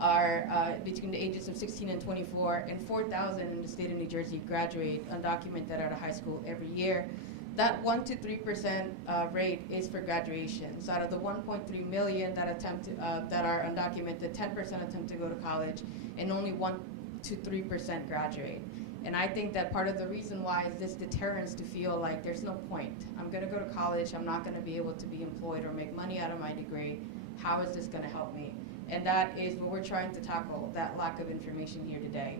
are between the ages of 16 and 24, and 4,000 in the state of New Jersey graduate undocumented out of high school every year. That 1 to 3% rate is for graduation. So out of the 1.3 million that that are undocumented, 10% attempt to go to college, and only 1 to 3% graduate. And I think that part of the reason why is this deterrence to feel like there's no point. I'm going to go to college. I'm not going to be able to be employed or make money out of my degree. How is this going to help me? And that is what we're trying to tackle, that lack of information here today.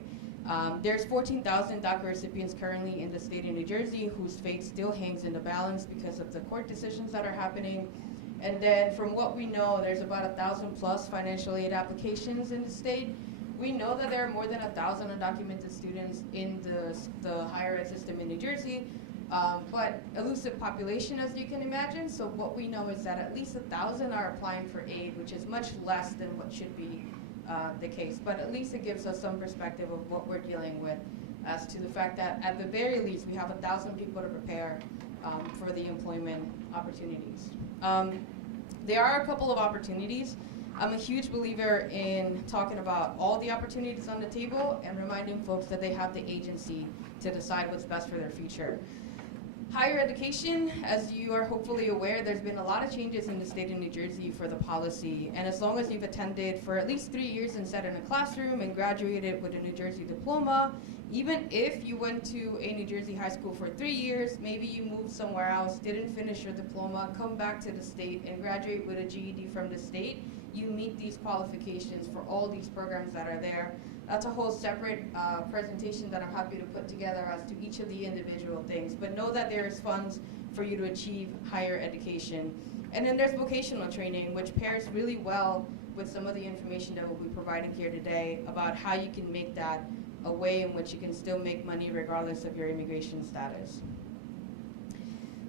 There's 14,000 DACA recipients currently in the state of New Jersey whose fate still hangs in the balance because of the court decisions that are happening. And then from what we know, there's about 1,000 plus financial aid applications in the state. We know that there are more than 1,000 undocumented students in the higher ed system in New Jersey, but elusive population, as you can imagine. So what we know is that at least 1,000 are applying for aid, which is much less than what should be the case. But at least it gives us some perspective of what we're dealing with as to the fact that at the very least we have 1,000 people to prepare for the employment opportunities. There are a couple of opportunities. I'm a huge believer in talking about all the opportunities on the table and reminding folks that they have the agency to decide what's best for their future. Higher education, as you are hopefully aware, there's been a lot of changes in the state of New Jersey for the policy. And as long as you've attended for at least 3 years and sat in a classroom and graduated with a New Jersey diploma, even if you went to a New Jersey high school for 3 years, maybe you moved somewhere else, didn't finish your diploma, come back to the state and graduate with a GED from the state, you meet these qualifications for all these programs that are there. That's a whole separate presentation that I'm happy to put together as to each of the individual things. But know that there is funds for you to achieve higher education. And then there's vocational training, which pairs really well with some of the information that we'll be providing here today about how you can make that a way in which you can still make money regardless of your immigration status.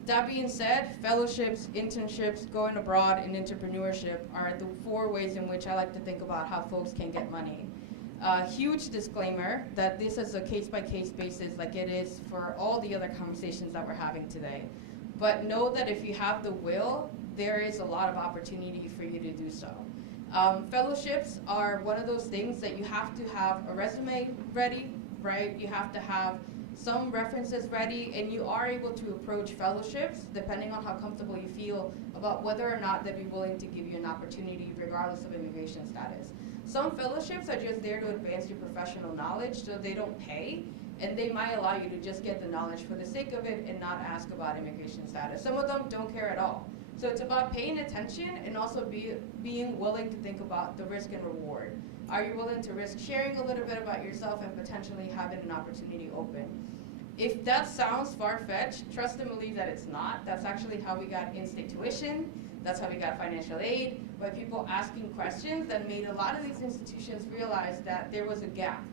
That being said, fellowships, internships, going abroad, and entrepreneurship are the 4 ways in which I like to think about how folks can get money. Huge disclaimer that this is a case-by-case basis like it is for all the other conversations that we're having today. But know that if you have the will, there is a lot of opportunity for you to do so. Fellowships are one of those things that you have to have a resume ready, right? You have to have some references ready, and you are able to approach fellowships depending on how comfortable you feel about whether or not they'd be willing to give you an opportunity regardless of immigration status. Some fellowships are just there to advance your professional knowledge, so they don't pay, and they might allow you to just get the knowledge for the sake of it and not ask about immigration status. Some of them don't care at all. So it's about paying attention and also being willing to think about the risk and reward. Are you willing to risk sharing a little bit about yourself and potentially having an opportunity open? If that sounds far-fetched, trust and believe that it's not. That's actually how we got in-state tuition. That's how we got financial aid, by people asking questions that made a lot of these institutions realize that there was a gap,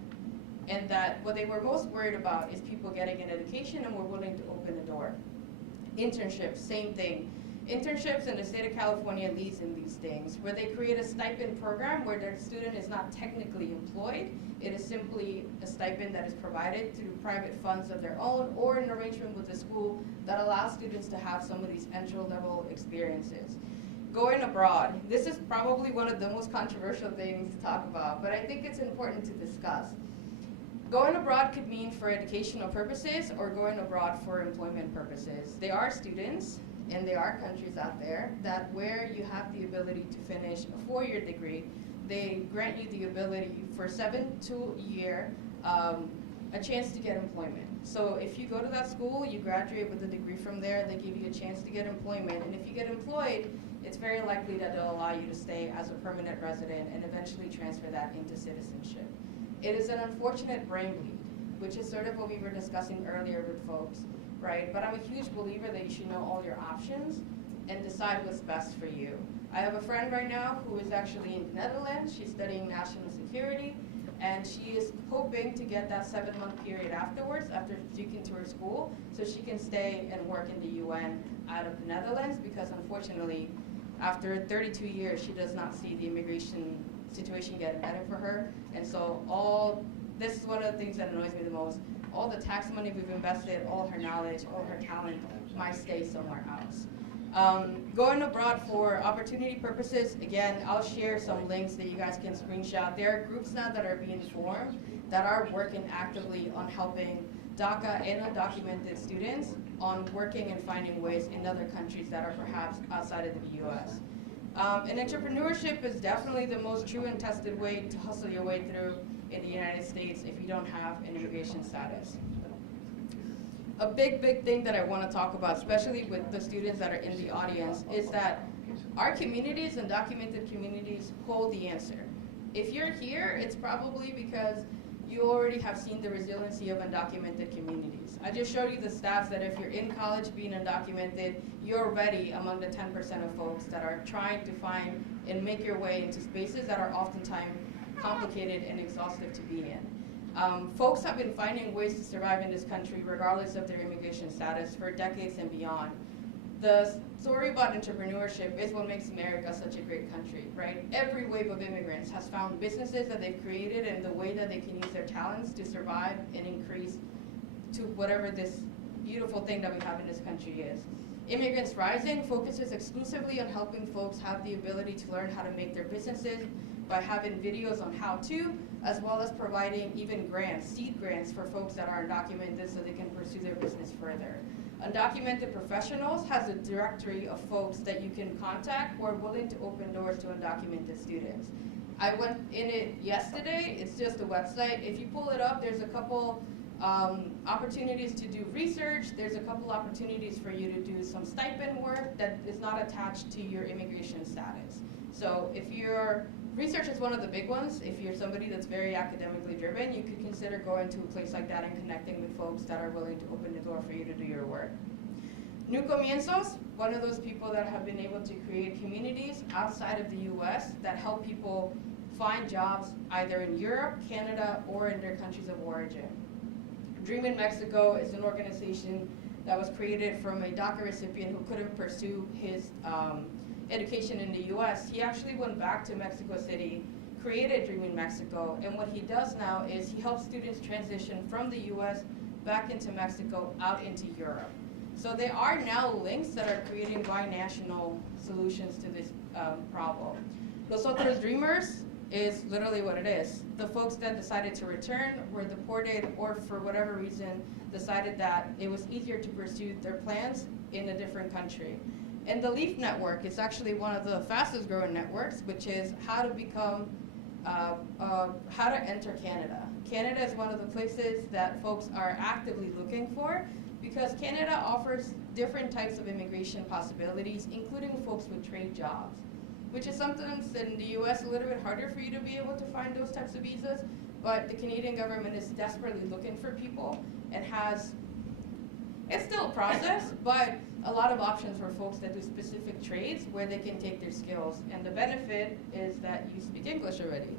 and that what they were most worried about is people getting an education and were willing to open the door. Internships, same thing. Internships in the state of California leads in these things, where they create a stipend program where their student is not technically employed. It is simply a stipend that is provided through private funds of their own or an arrangement with the school that allows students to have some of these entry-level experiences. Going abroad, this is probably one of the most controversial things to talk about, but I think it's important to discuss. Going abroad could mean for educational purposes or going abroad for employment purposes. There are students and there are countries out there that where you have the ability to finish a 4-year degree, they grant you the ability for 7 to a year, a chance to get employment. So if you go to that school, you graduate with a degree from there, they give you a chance to get employment. And if you get employed, it's very likely that they'll allow you to stay as a permanent resident and eventually transfer that into citizenship. It is an unfortunate brain bleed, which is sort of what we were discussing earlier with folks, right? But I'm a huge believer that you should know all your options and decide what's best for you. I have a friend right now who is actually in the Netherlands. She's studying national security, and she is hoping to get that 7-month period afterwards, after speaking to her school, so she can stay and work in the UN out of the Netherlands, because unfortunately, after 32 years, she does not see the immigration situation getting better for her. And so this is one of the things that annoys me the most. All the tax money we've invested, all her knowledge, all her talent might stay somewhere else. Going abroad for opportunity purposes, again, I'll share some links that you guys can screenshot. There are groups now that are being formed that are working actively on helping DACA and undocumented students on working and finding ways in other countries that are perhaps outside of the US. And entrepreneurship is definitely the most true and tested way to hustle your way through in the United States if you don't have an immigration status. A big thing that I want to talk about, especially with the students that are in the audience, is that our communities, undocumented communities, hold the answer. If you're here, it's probably because you already have seen the resiliency of undocumented communities. I just showed you the stats that if you're in college being undocumented, you're already among the 10% of folks that are trying to find and make your way into spaces that are oftentimes complicated and exhaustive to be in. Folks have been finding ways to survive in this country regardless of their immigration status for decades and beyond. The story about entrepreneurship is what makes America such a great country, right? Every wave of immigrants has found businesses that they've created and the way that they can use their talents to survive and increase to whatever this beautiful thing that we have in this country is. Immigrants Rising focuses exclusively on helping folks have the ability to learn how to make their businesses by having videos on how to, as well as providing even grants, seed grants for folks that are undocumented so they can pursue their business further. Undocumented Professionals has a directory of folks that you can contact who are willing to open doors to undocumented students. I went in it yesterday. It's just a website. If you pull it up, there's a couple opportunities to do research. There's a couple opportunities for you to do some stipend work that is not attached to your immigration status. So if you're research is one of the big ones. If you're somebody that's very academically driven, you could consider going to a place like that and connecting with folks that are willing to open the door for you to do your work. New Comienzos, one of those people that have been able to create communities outside of the US that help people find jobs either in Europe, Canada, or in their countries of origin. Dream in Mexico is an organization that was created from a DACA recipient who couldn't pursue his education in the US. He actually went back to Mexico City, created Dream in Mexico, and what he does now is he helps students transition from the US back into Mexico, out into Europe. So there are now links that are creating binational solutions to this problem. Los Otros Dreamers is literally what it is. The folks that decided to return were deported or for whatever reason decided that it was easier to pursue their plans in a different country. And the LEAF network is actually one of the fastest growing networks, which is how to become, how to enter Canada. Canada is one of the places that folks are actively looking for because Canada offers different types of immigration possibilities, including folks with trade jobs, which is sometimes in the US a little bit harder for you to be able to find those types of visas, but the Canadian government is desperately looking for people and has, it's still a process, but a lot of options for folks that do specific trades where they can take their skills. And the benefit is that you speak English already.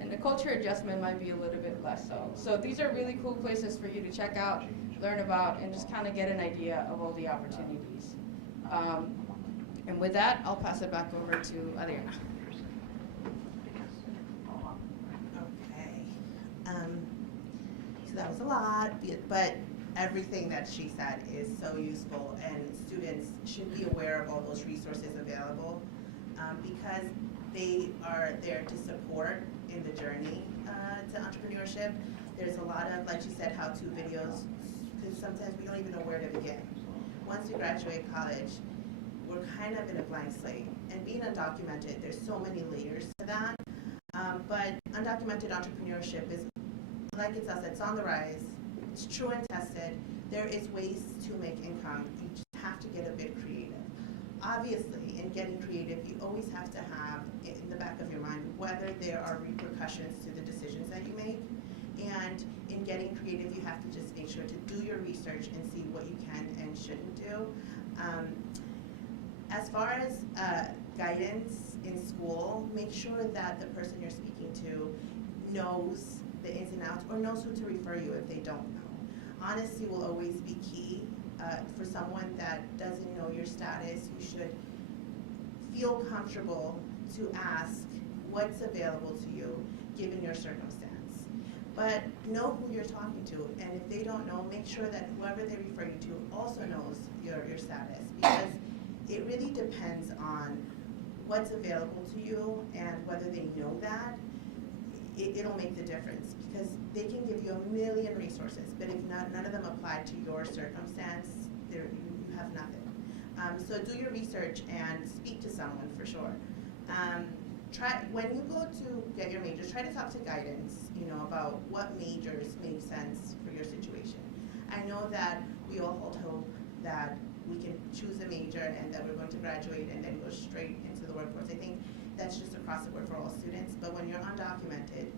And the culture adjustment might be a little bit less so. So these are really cool places for you to check out, learn about, and just kind of get an idea of all the opportunities. And with that, I'll pass it back over to Adriana. Okay. So that was a lot, but everything that she said is so useful, and students should be aware of all those resources available because they are there to support in the journey to entrepreneurship. There's a lot of, like she said, how-to videos, because sometimes we don't even know where to begin. Once we graduate college, we're kind of in a blank slate. And being undocumented, there's so many layers to that. But undocumented entrepreneurship is, like it says, it's on the rise. It's true and tested. There is ways to make income. You just have to get a bit creative. Obviously, in getting creative, you always have to have in the back of your mind whether there are repercussions to the decisions that you make. And in getting creative, you have to just make sure to do your research and see what you can and shouldn't do. As far as guidance in school, make sure that the person you're speaking to knows the ins and outs or knows who to refer you if they don't know. Honesty will always be key. For someone that doesn't know your status, you should feel comfortable to ask what's available to you given your circumstance. But know who you're talking to, and if they don't know, make sure that whoever they refer you to also knows your status, because it really depends on what's available to you and whether they know that. It'll make the difference, because they can give you a million resources, but if none of them apply to your circumstance, you have nothing. So do your research and speak to someone for sure. When you go to get your majors, try to talk to guidance, about what majors make sense for your situation. I know that we all hold hope that we can choose a major and that we're going to graduate and then go straight into the workforce. I think that's just across the board for all students, but when you're undocumented,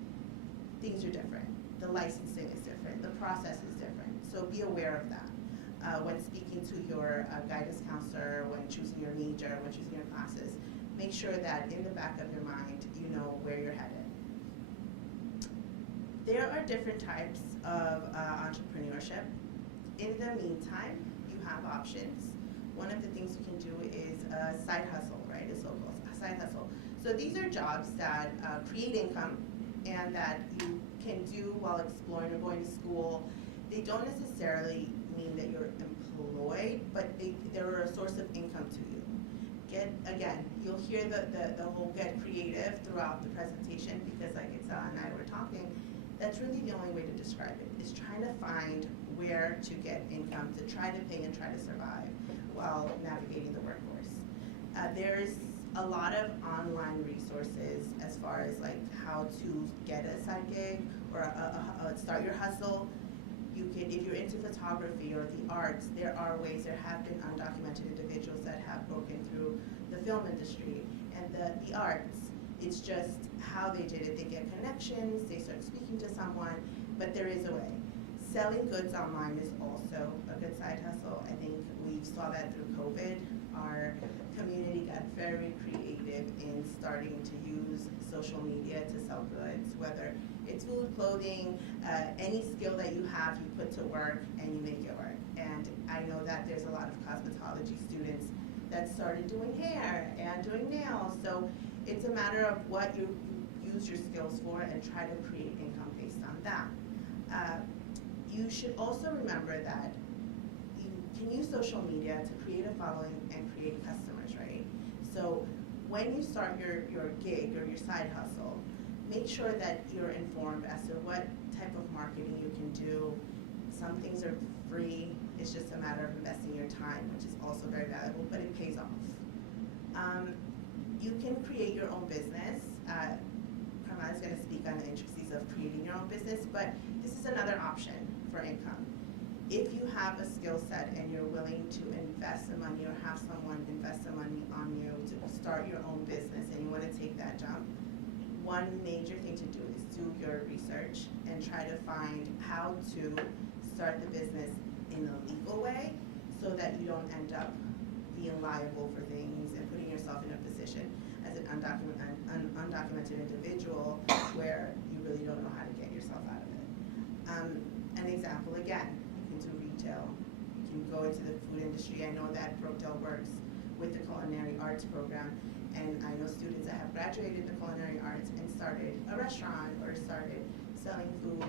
things are different. The licensing is different, the process is different, so be aware of that. When speaking to your guidance counselor, when choosing your major, when choosing your classes, make sure that in the back of your mind, you know where you're headed. There are different types of entrepreneurship. In the meantime, you have options. One of the things you can do is a side hustle, right? A so-called side hustle. So these are jobs that create income and that you can do while exploring or going to school. They don't necessarily mean that you're employed, but they're a source of income to you. Again, you'll hear the whole get creative throughout the presentation, because like Itzel and I were talking, that's really the only way to describe it, is trying to find where to get income to try to pay and try to survive while navigating the workforce. There's a lot of online resources as far as like how to get a side gig or start your hustle. You can, if you're into photography or the arts, there are ways. There have been undocumented individuals that have broken through the film industry and the arts. It's just how they did it. They get connections, they start speaking to someone, but there is a way. Selling goods online is also a good side hustle. I think we saw that through COVID. Our community got very creative in starting to use social media to sell goods, whether it's food, clothing, any skill that you have, you put to work and you make it work. And I know that there's a lot of cosmetology students that started doing hair and doing nails. So it's a matter of what you use your skills for and try to create income based on that. You should also remember that you can use social media to create a following and create customers, right? So when you start your gig or your side hustle, make sure that you're informed as to what type of marketing you can do. Some things are free. It's just a matter of investing your time, which is also very valuable, but it pays off. You can create your own business. Carmela is going to speak on the intricacies of creating your own business, but this is another option for income. If you have a skill set and you're willing to invest some money or have someone invest some money on you to start your own business and you want to take that jump, one major thing to do is do your research and try to find how to start the business in a legal way so that you don't end up being liable for things and putting yourself in a position as an undocumented individual where you really don't know how to get yourself out of it. An example again, you can do retail, you can go into the food industry. I know that Brookdale works with the culinary arts program, and I know students that have graduated the culinary arts and started a restaurant or started selling food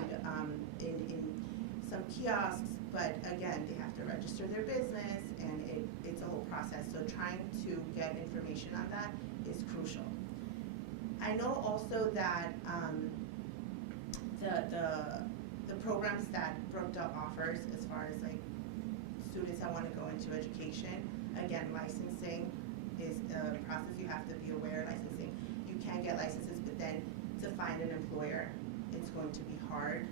in some kiosks, but again, they have to register their business and it's a whole process. So trying to get information on that is crucial. I know also that the programs that Brookdale offers as far as like students that want to go into education, again, licensing is a process you have to be aware of. Licensing, you can get licenses, but then to find an employer, it's going to be hard.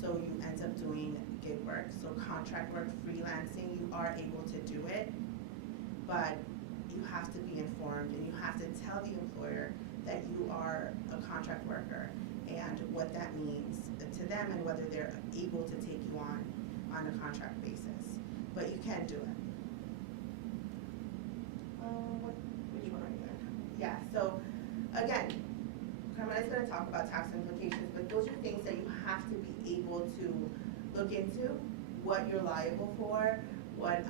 So you end up doing gig work. So contract work, freelancing, you are able to do it, but you have to be informed and you have to tell the employer that you are a contract worker and what that means to them and whether they're able to take you on a contract basis. But you can do it. Which one are you in? Yeah, so again, Carmela's going to talk about tax implications, but those are things that you have to be able to look into, what you're liable for, what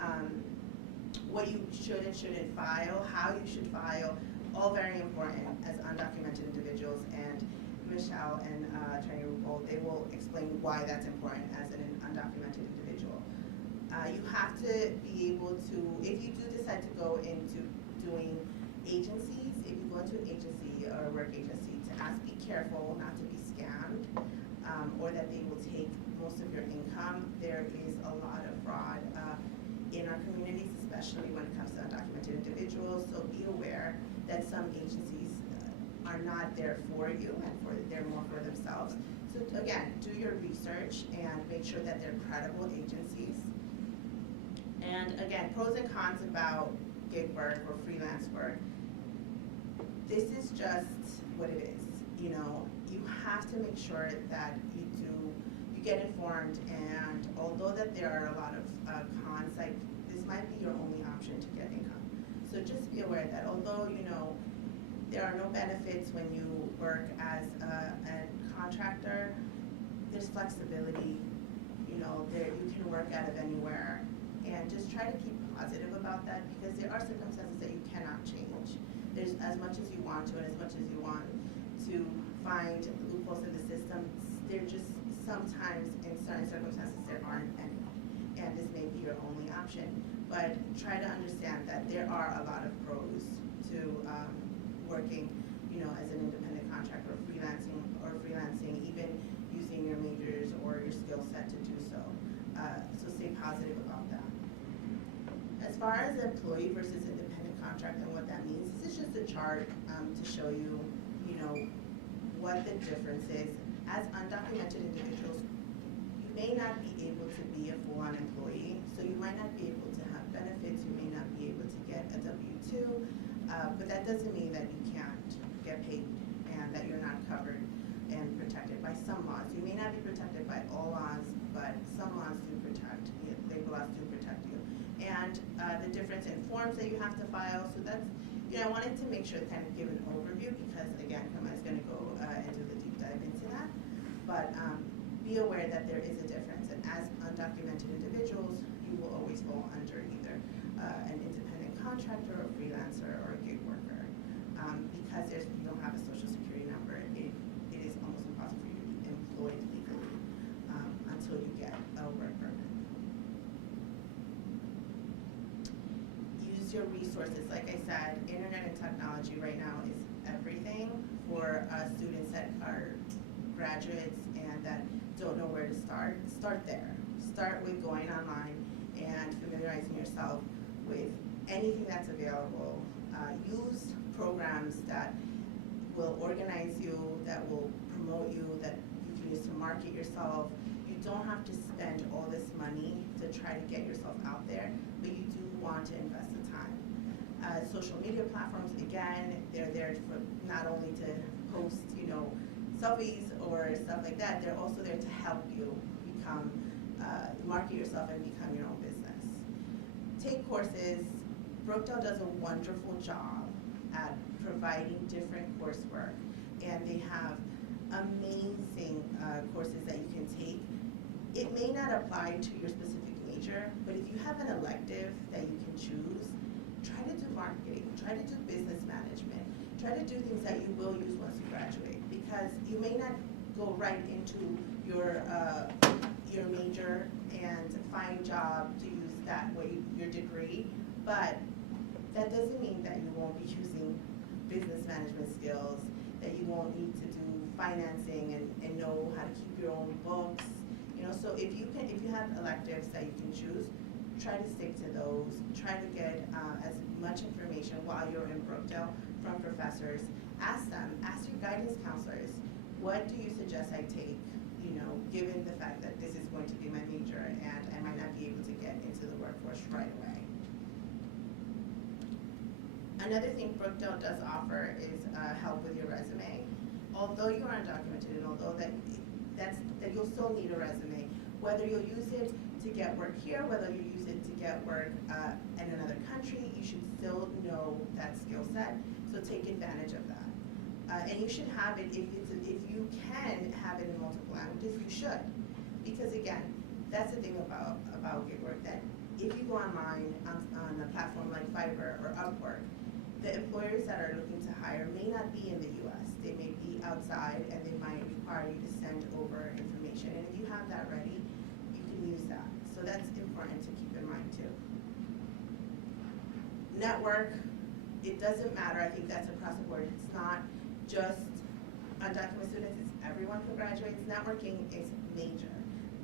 you should and shouldn't file, how you should file, all very important as undocumented individuals. And Michelle and Attorney Rupo, they will explain why that's important as an undocumented individual. You have to be able to, if you do decide to go into doing agencies, if you go into an agency or a work agency, to be careful not to be scammed, or that they will take most of your income. There is a lot of fraud in our communities, especially when it comes to undocumented individuals. So be aware that some agencies are not there for you, and they're more for themselves. So again, do your research and make sure that they're credible agencies. And again, pros and cons about gig work or freelance work. This is just what it is. You know, you have to make sure that you get informed, and although that there are a lot of cons, like this might be your only option to get income. So just be aware that although, you know, there are no benefits when you work as a contractor, there's flexibility. You know, you can work out of anywhere, and just try to keep positive about that, because there are circumstances that you cannot change. There's as much as you want to, and as much as you want to find loopholes in the system, they're just sometimes in certain circumstances there aren't any, and this may be your only option. But try to understand that there are a lot of pros to working, you know, as an independent contractor, freelancing, even using your majors or your skill set to do so. So stay positive about that. As far as employee versus independent contract and what that means, this is just a chart to show you, you know, what the difference is. As undocumented individuals, you may not be able to be a full-on employee, so you might not be able to have benefits, you may not be able to get a W-2, but that doesn't mean that you can't get paid and that you're not covered and protected by some laws. You may not be protected by all laws, but some laws do protect you, labor laws do protect you. And the difference in forms that you have to file, so that's, you know, I wanted to make sure to kind of give an overview, because again, Kama is going to go into the deep dive into that. But be aware that there is a difference, and as undocumented individuals, you will always fall under either an independent contractor or freelancer or a gig worker, because you don't have a social security number. It is almost impossible for you to be employed legally until you get a work permit. Use your resources. Like I said, internet and technology right now is everything for students that are graduates and that don't know where to start. Start there. Start with going online and familiarizing yourself with anything that's available. Use programs that will organize you, that will promote you, that you can use to market yourself. You don't have to spend all this money to try to get yourself out there, but you do want to invest the time. Social media platforms, again, they're there for not only to post, you know, selfies or stuff like that, they're also there to help you become, market yourself and become your own business. Take courses. Brookdale does a wonderful job at providing different coursework, and they have amazing courses that you can take. It may not apply to your specific major, but if you have an elective that you can choose, try to do marketing, try to do business management, try to do things that you will use once you graduate, because you may not go right into your major and find a job to use that way, your degree, but that doesn't mean that you won't be using business management skills, that you won't need to do financing and know how to keep your own books. You know, so if you have electives that you can choose, try to stick to those. Try to get as much information while you're in Brookdale from professors. Ask them, ask your guidance counselors, what do you suggest I take, you know, given the fact that this is going to be my major and I might not be able to get into the workforce right away. Another thing Brookdale does offer is help with your resume. Although you're undocumented, and although that you'll still need a resume, whether you'll use it to get work here, whether you use it to get work in another country, you should still know that skill set. So take advantage of that. And you should have it, if you can have it in multiple languages, you should. Because again, that's the thing about gig work, that if you go online on a platform like Fiverr or Upwork, the employers that are looking to hire may not be in the US. They may be outside, and they might require you to send over information. And if you have that ready, you can use that. So that's important to keep in mind too. Network, it doesn't matter, I think that's across the board. It's not just undocumented students, it's everyone who graduates. Networking is major.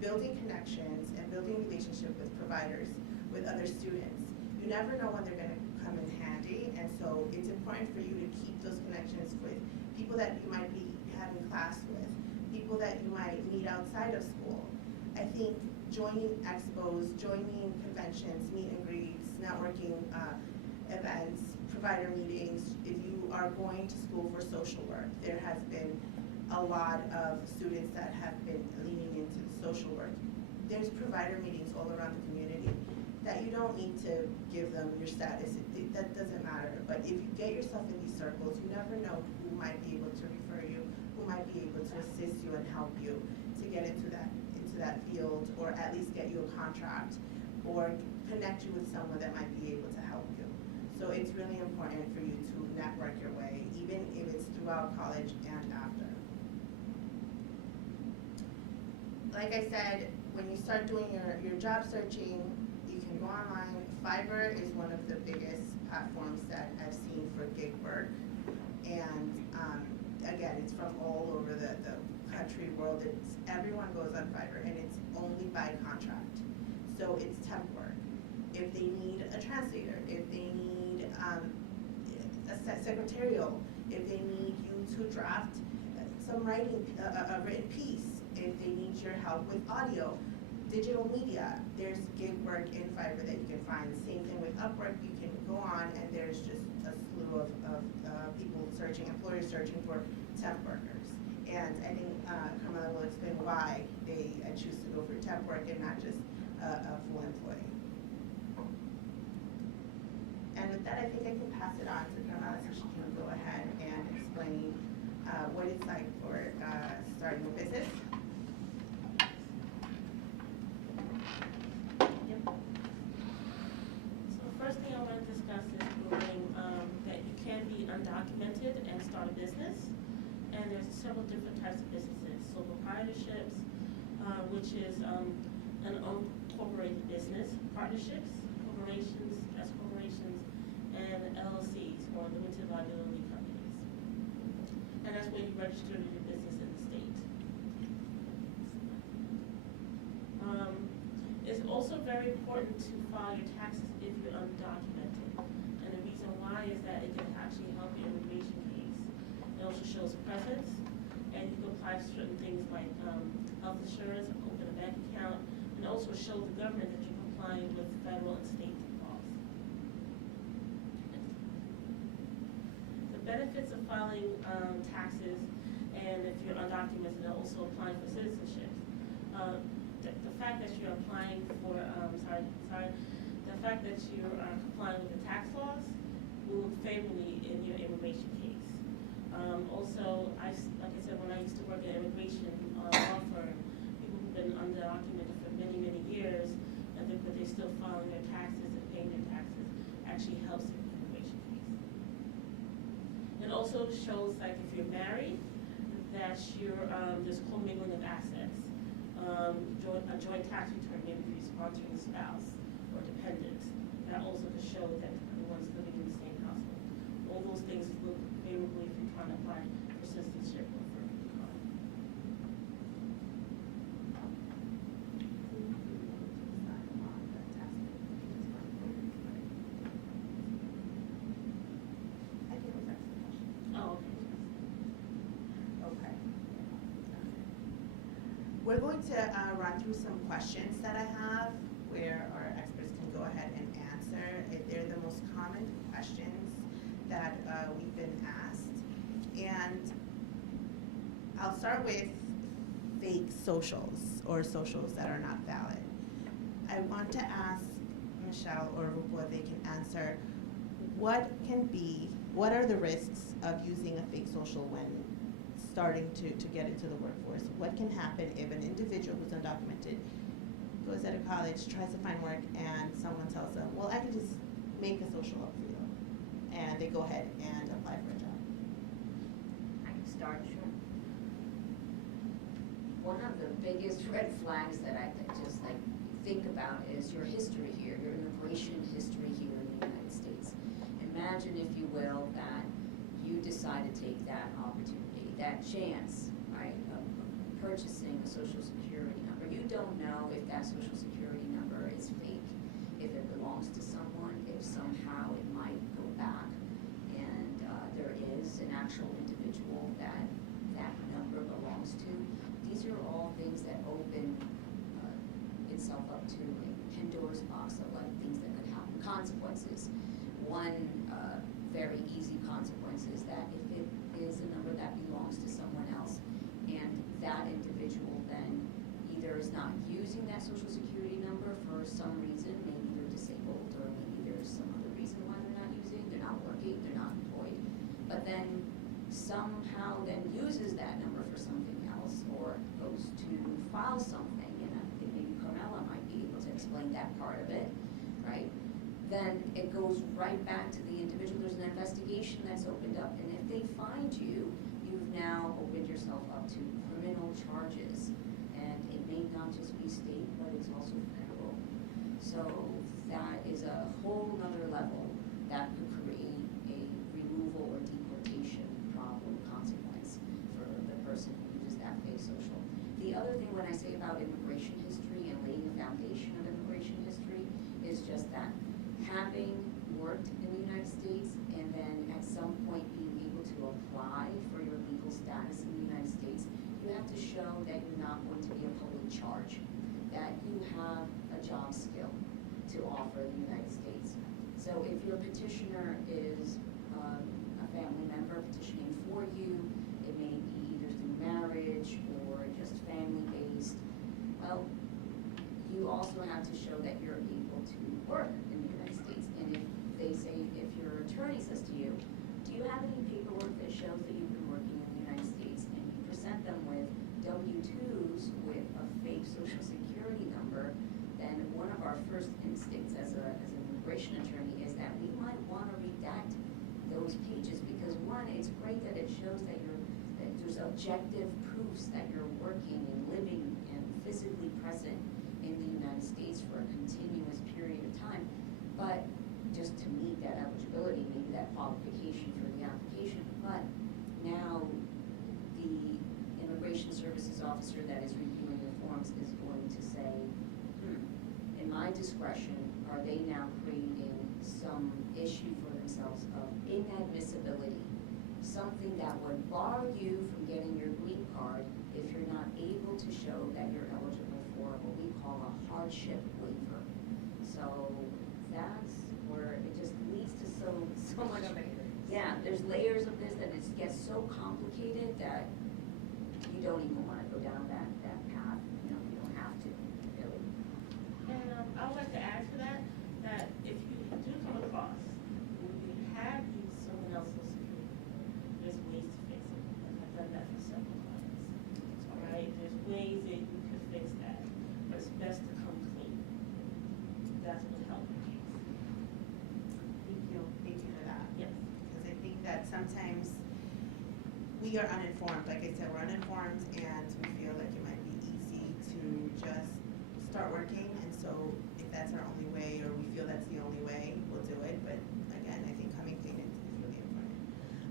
Building connections and building relationship with providers, with other students. You never know when they're gonna come in handy, and so it's important for you to keep those connections with people that you might be having class with, people that you might meet outside of school. I think joining expos, joining conventions, meet and greets, networking events, provider meetings. If you are going to school for social work, there has been a lot of students that have been leaning into social work. There's provider meetings all around the community that you don't need to give them your status. That doesn't matter. But if you get yourself in these circles, you never know who might be able to refer you, who might be able to assist you and help you to get into that field, or at least get you a contract, or connect you with someone that might be able to help you. So it's really important for you to network your way, even if it's throughout college and after. Like I said, when you start doing your job searching, you can go online. Fiverr is one of the biggest platforms that I've seen for gig work. And again, it's from all over the country, world. Everyone goes on Fiverr, and it's only by contract. So it's temp work. If they need a translator, if they need a secretarial, if they need you to draft some writing, a written piece, if they need your help with audio, digital media, there's gig work in Fiverr that you can find. Same thing with Upwork, you can go on and there's just a slew of people searching, employers searching for temp workers. And I think Carmela will explain why they choose to go for temp work and not just a full employee. And with that, I think I can pass it on to Carmela so she can go ahead and explain what it's like for starting a business. Yep. So the first thing I want to discuss is proving that you can be undocumented and start a business. And there's several different types of businesses. So proprietorships, which is an unincorporated business, partnerships, corporations, S corporations, and LLCs, or limited liability companies. And that's where you register your business in the state. It's also very important to file your taxes if you're undocumented. And the reason why is that it can actually help your immigration case. It also shows presence, and you can apply for certain things like health insurance, open a bank account, and also show the government that you're complying with federal and state laws. The benefits of filing taxes, and if you're undocumented, and also applying for citizenship. The fact that you're applying for, the fact that you are complying with the tax laws will look favorably in your immigration case. Also, like I said, when I used to work in immigration law firm, people who've been undocumented for many, many years, but they're still filing their taxes and paying their taxes, actually helps in the immigration case. It also shows, like, if you're married, that there's commingling of assets. A joint tax return, maybe if you're sponsoring a spouse or dependent, that also could show that everyone's living in the same household. All those things look favorably if you're trying to apply for citizenship or for green card. Oh, Okay. We're going to run through some questions that I have where our experts can go ahead and answer. They're the most common questions that we've been asked. And I'll start with fake socials or socials that are not valid. I want to ask Michelle or Rupo if they can answer what are the risks of using a fake social when starting to get into the workforce? What can happen if an individual who's undocumented goes out of college, tries to find work, and someone tells them, well, I can just make a social up for you, and they go ahead and apply for a job? I can start, sure. One of the biggest red flags that I just like think about is your history here, your immigration history here in the United States. Imagine, if you will, that you decide to take that opportunity, that chance, right, of purchasing a Social Security number. You don't know if that Social Security number is fake, if it belongs to someone, if somehow it might go back, and there is an actual individual that that number belongs to. These are all things that open itself up to a Pandora's box of like things that could happen, consequences. One very easy consequence is that if it is a number that belongs to someone else, and that individual then either is not using that Social Security number for some reason, maybe they're disabled, or maybe there's some other reason why they're not using, they're not working, they're not employed, but then somehow then uses that number for something else, or goes to file something, and I think maybe Carmela might be able to explain that part of it, right? Then it goes right back to the individual. There's an investigation that's opened up, and if they find you, you've now opened yourself up to criminal charges, and it may not just be state, but it's also federal. So that is a whole nother level that could create a removal or deportation problem consequence for the person who uses that fake social. The other thing when I say about immigration history and laying the foundation of immigration history is just that having worked in the United States and then at some point being able to apply for your legal status in the United States, you have to show that you're not going to be a public charge, that you have a job skill to offer the United States. So if your petitioner is a family member petitioning for you, it may be either through marriage or just family-based, well, you also have to show that you're able to work in the United States. And if they say, if your attorney says to you, do you have any paperwork that shows that you've been working in the United States, and you present them with W-2s with a fake Social Security number, then one of our first instincts as an immigration attorney is that we might want to redact those pages, because one, it's great that it shows that there's objective proofs that you're working and living and physically present in the United States for a continuous period of time, but just to meet that eligibility, maybe that qualification for the application. But now the immigration services officer that is reviewing the forms is going to say, in my discretion, are they now creating some issue for themselves of inadmissibility, something that would bar you from getting your green card if you're not able to show that you're eligible for what we call a hardship waiver. So that's where it just leads to so much. Yeah, there's layers of this that it gets so complicated that you don't even want to go down that path. You don't have to, really. And I would like to add to that, that if you do come across, when you have used someone else's security, there's ways to fix it. And I've done that for several clients. All right, there's ways that you can fix that, but it's best to come clean. That's what helps your case. Thank you for that. Yes. Because I think that sometimes we are uninformed. Like I said, we're uninformed, and we feel like it might be easy to just start working. And so if that's our only way, or we feel that's the only way, we'll do it. But again, I think coming clean is really important.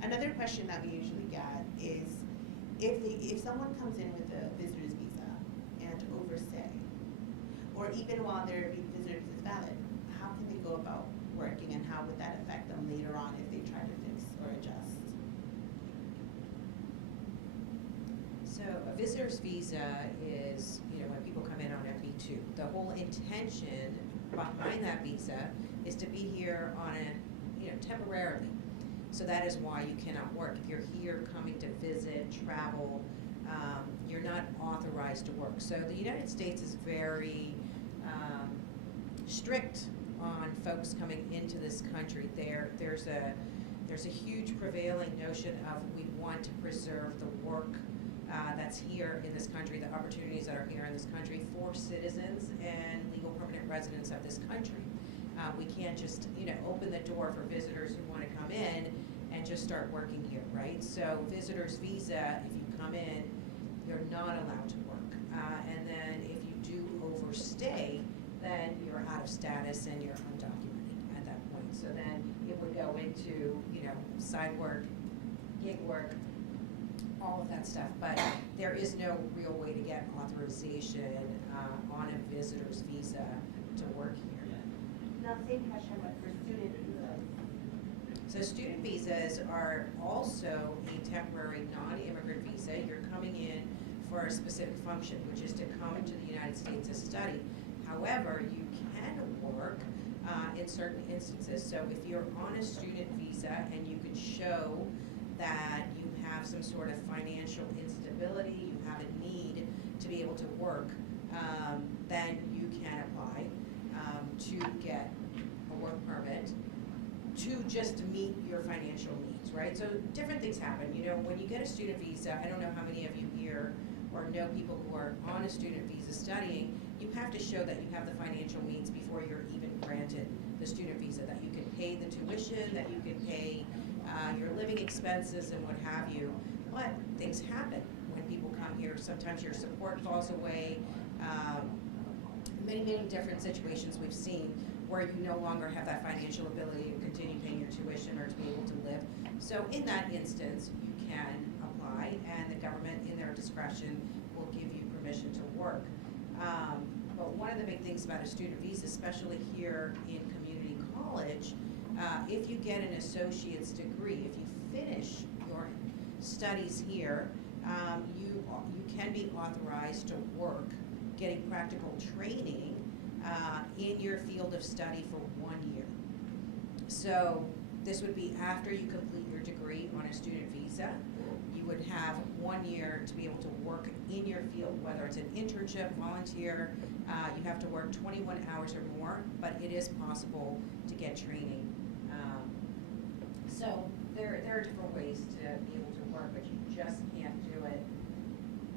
Another question that we usually get is if someone comes in with a visitor's visa and overstay, or even while their visitor's visa is valid, how can they go about working, and how would that affect them later on if they try to fix or adjust? So a visitor's visa is, when people come in on MB2, the whole intention behind that visa is to be here on temporarily. So that is why you cannot work. If you're here coming to visit, travel, you're not authorized to work. So the United States is very strict on folks coming into this country. There's a huge prevailing notion of we want to preserve the work that's here in this country, the opportunities that are here in this country for citizens and legal permanent residents of this country. We can't just, open the door for visitors who want to come in and just start working here, right? So visitor's visa, if you come in, you're not allowed to work. And then if you do overstay, out of status and you're undocumented at that point. So then it would go into, side work, gig work, all of that stuff. But there is no real way to get authorization on a visitor's visa to work here. Now, same question, but for student visas. So student visas are also a temporary non-immigrant visa. You're coming in for a specific function, which is to come to the United States to study. However, you can work in certain instances. So if you're on a student visa and you can show that you have some sort of financial instability, you have a need to be able to work, then you can apply to get a work permit to just meet your financial needs, right? So different things happen. When you get a student visa, I don't know how many of you here or know people who are on a student visa studying, you have to show that you have the financial means before you're even granted the student visa, that you can pay the tuition, that you can pay your living expenses and what have you. But things happen when people come here. Sometimes your support falls away. Many, many different situations we've seen where you no longer have that financial ability to continue paying your tuition or to be able to live. So in that instance, you can apply, and the government, in their discretion, will give you permission to work. But one of the big things about a student visa, especially here in community college, if you get an associate's degree, if you finish your studies here, you can be authorized to work, getting practical training in your field of study for 1 year. So this would be after you complete your degree on a student visa. You would have 1 year to be able to work in your field, whether it's an internship, volunteer. You have to work 21 hours or more, but it is possible to get training. So there are different ways to be able to work, but you just can't do it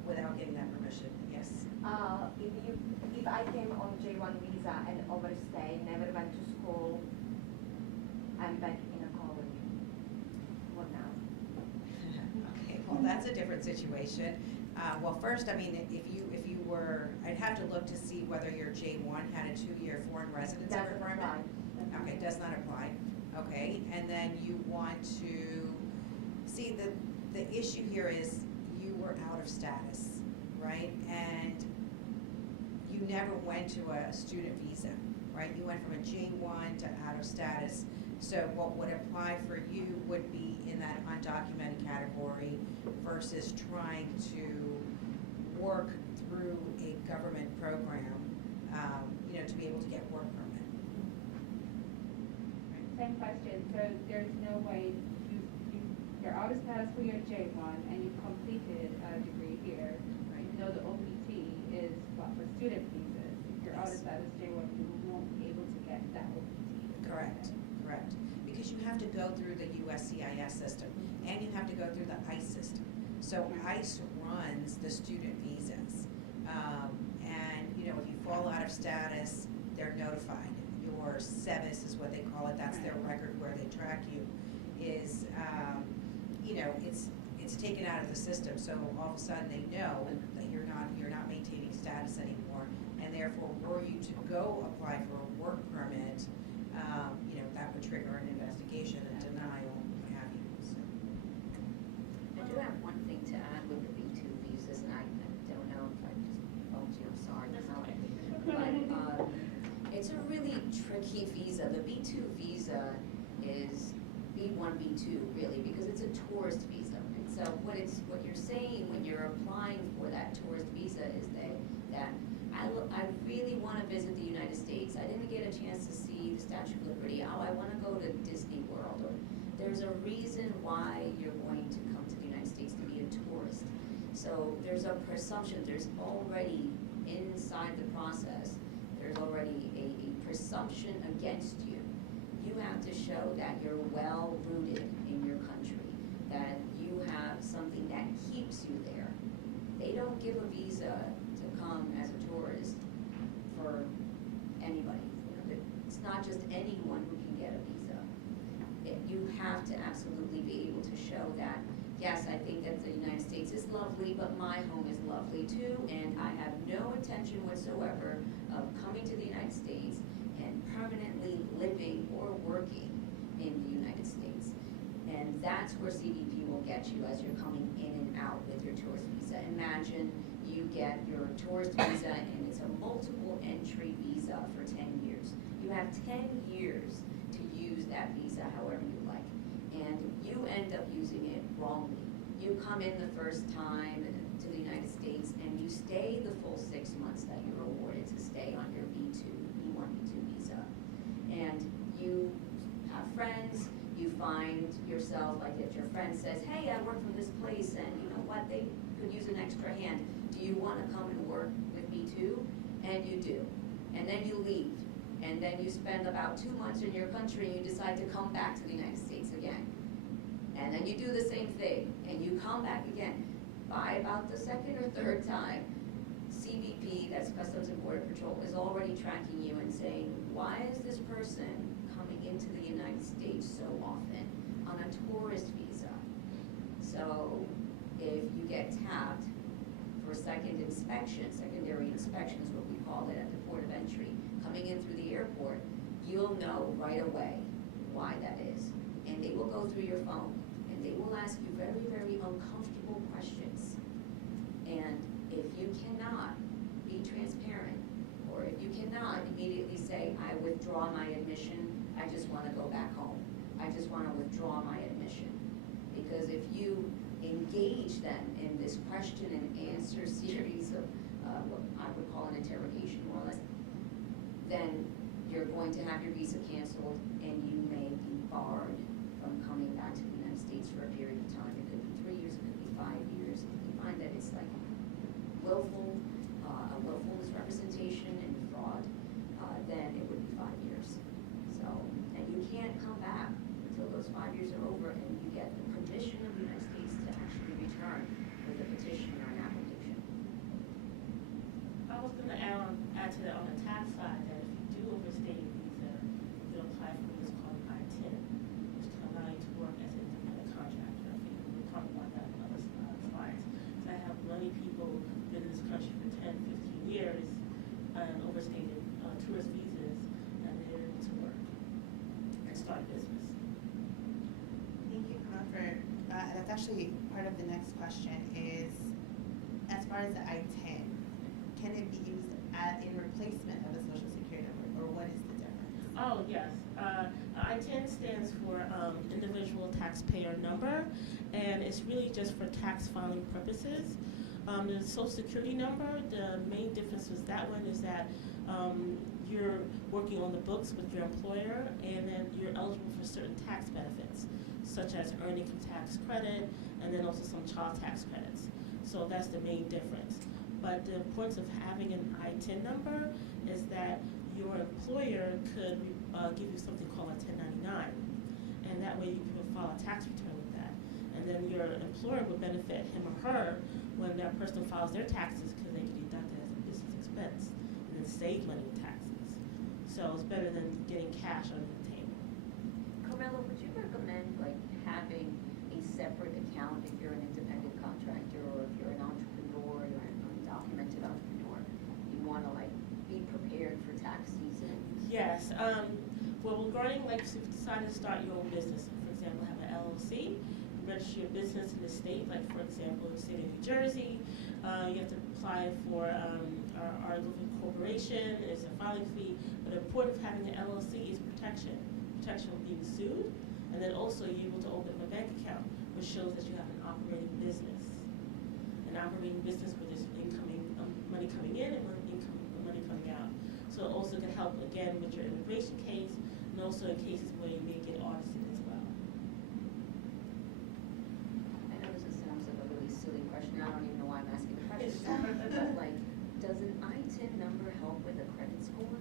without getting that permission. Yes? If I came on J1 visa and overstayed, never went to school, I'm back in a college. What now? Okay, well, that's a different situation. Well, first, I mean, if you were, I'd have to look to see whether your J1 had a 2-year foreign residency Doesn't requirement. apply. Okay, does not apply. Okay, and then you want to see the issue here is you were out of status, right? And you never went to a student visa, right? You went from a J1 to out of status. So what would apply for you would be in that undocumented category versus trying to work through a government program, to be able to get work permit. Same question, so there's no way, you're out of status for your J1 and you've completed a degree here. Right. You know the OPT is for student visas. If you're out of status J1, you won't be able to get that OPT. Correct. Because you have to go through the USCIS system and you have to go through the ICE system. So ICE runs the student visas. And if you fall out of status, they're notified. Your SEVIS is what they call it, that's their record where they track you, is, it's taken out of the system. So all of a sudden they know that you're not maintaining status anymore. And therefore, were you to go apply for a work permit, that would trigger an investigation and denial, what have you. So. I do have one thing to add with the B2 visas, and I don't know if I just phoned you, I'm sorry. But it's a really tricky visa. The B2 visa is B1, B2 really, because it's a tourist visa. And so what you're saying when you're applying for that tourist visa is that I really want to visit the United States. I didn't get a chance to see the Statue of Liberty. Oh, I want to go to Disney World. Or there's a reason why you're going to come to the United States to be a tourist. So there's a presumption. There's already inside the process, there's already a presumption against you. You have to show that you're well rooted in your country, that you have something that keeps you there. They don't give a visa to come as a tourist for anybody. It's not just anyone who can get a visa. You have to absolutely be able to show that, yes, I think that the United States is lovely, but my home is lovely too, and I have no intention whatsoever of coming to the United States permanently living or working in the United States. And that's where CBP will get you as you're coming in and out with your tourist visa. Imagine you get your tourist visa and it's a multiple entry visa for 10 years. You have 10 years to use that visa however you like. And you end up using it wrongly. You come in the first time to the United States and you stay the full 6 months that you're awarded to stay on your B2, B1, B2 visa. And you have friends, you find yourself, like if your friend says, hey, I work from this place and you know what, they could use an extra hand. Do you want to come and work with B2? And you do. And then you leave. And then you spend about 2 months in your country and you decide to come back to the United States again. And then you do the same thing and you come back again. By about the second or third time, CBP, that's Customs and Border Patrol, is already tracking you and saying, why is this person coming into the United States so often on a tourist visa? So if you get tapped for secondary inspection is what we call it at the port of entry, coming in through the airport, you'll know right away why that is. And they will go through your phone and they will ask you very, very uncomfortable questions. And if you cannot be transparent, or if you cannot immediately say, I withdraw my admission, I just want to go back home. I just want to withdraw my admission. Because if you engage them in this question and answer series of what I would call an interrogation more or less, then you're going to have your visa canceled and you may be barred from coming back to the United States for a period of time. It could be 3 years, it could be 5 years. If you find that it's like willful misrepresentation and fraud, then it would be 5 years. So, and you can't come back until those 5 years are over and you get the permission of the United States to actually return with a petition or an application. I was going to add to that on the tax side that if you do overstay your visa, you can apply for what's called an I-10, which can allow you to work as an independent contractor. I think we'll talk about that in other slides. So I have many people who've been in this country for 10, 15 years and overstayed tourist visas, and they're able to work and start a business. Thank you, that's actually part of the next question is, as far as the I-10, can it be used in replacement of a social security number, or what is the difference? Oh, yes. I-10 stands for individual taxpayer number, and it's really just for tax filing purposes. The social security number, the main difference with that one is that you're working on the books with your employer, and then you're eligible for certain tax benefits, such as earned income tax credit, and then also some child tax credits. So that's the main difference. But the importance of having an I-10 number is that your employer could give you something called a 1099, and that way you can file a tax return with that. And then your employer would benefit him or her when that person files their taxes because they can deduct it as a business expense and then save money with taxes. So it's better than getting cash under the table. Carmelo, would you recommend like having a separate account if you're an independent contractor or if you're an entrepreneur or an undocumented entrepreneur? You want to like be prepared for tax season? Yes. Well, regarding like if you decide to start your own business, for example, have an LLC, register your business in the state, like for example, in the state of New Jersey, you have to apply for our living corporation. There's a filing fee, but the importance of having an LLC is protection from being sued, and then also you're able to open a bank account, which shows that you have an operating business where there's incoming money coming in and money coming out. So it also can help again with your immigration case, and also in cases where you may get audited as well. I know this sounds like a really silly question. I don't even know why I'm asking the question. But like, does an I-10 number help with a credit score?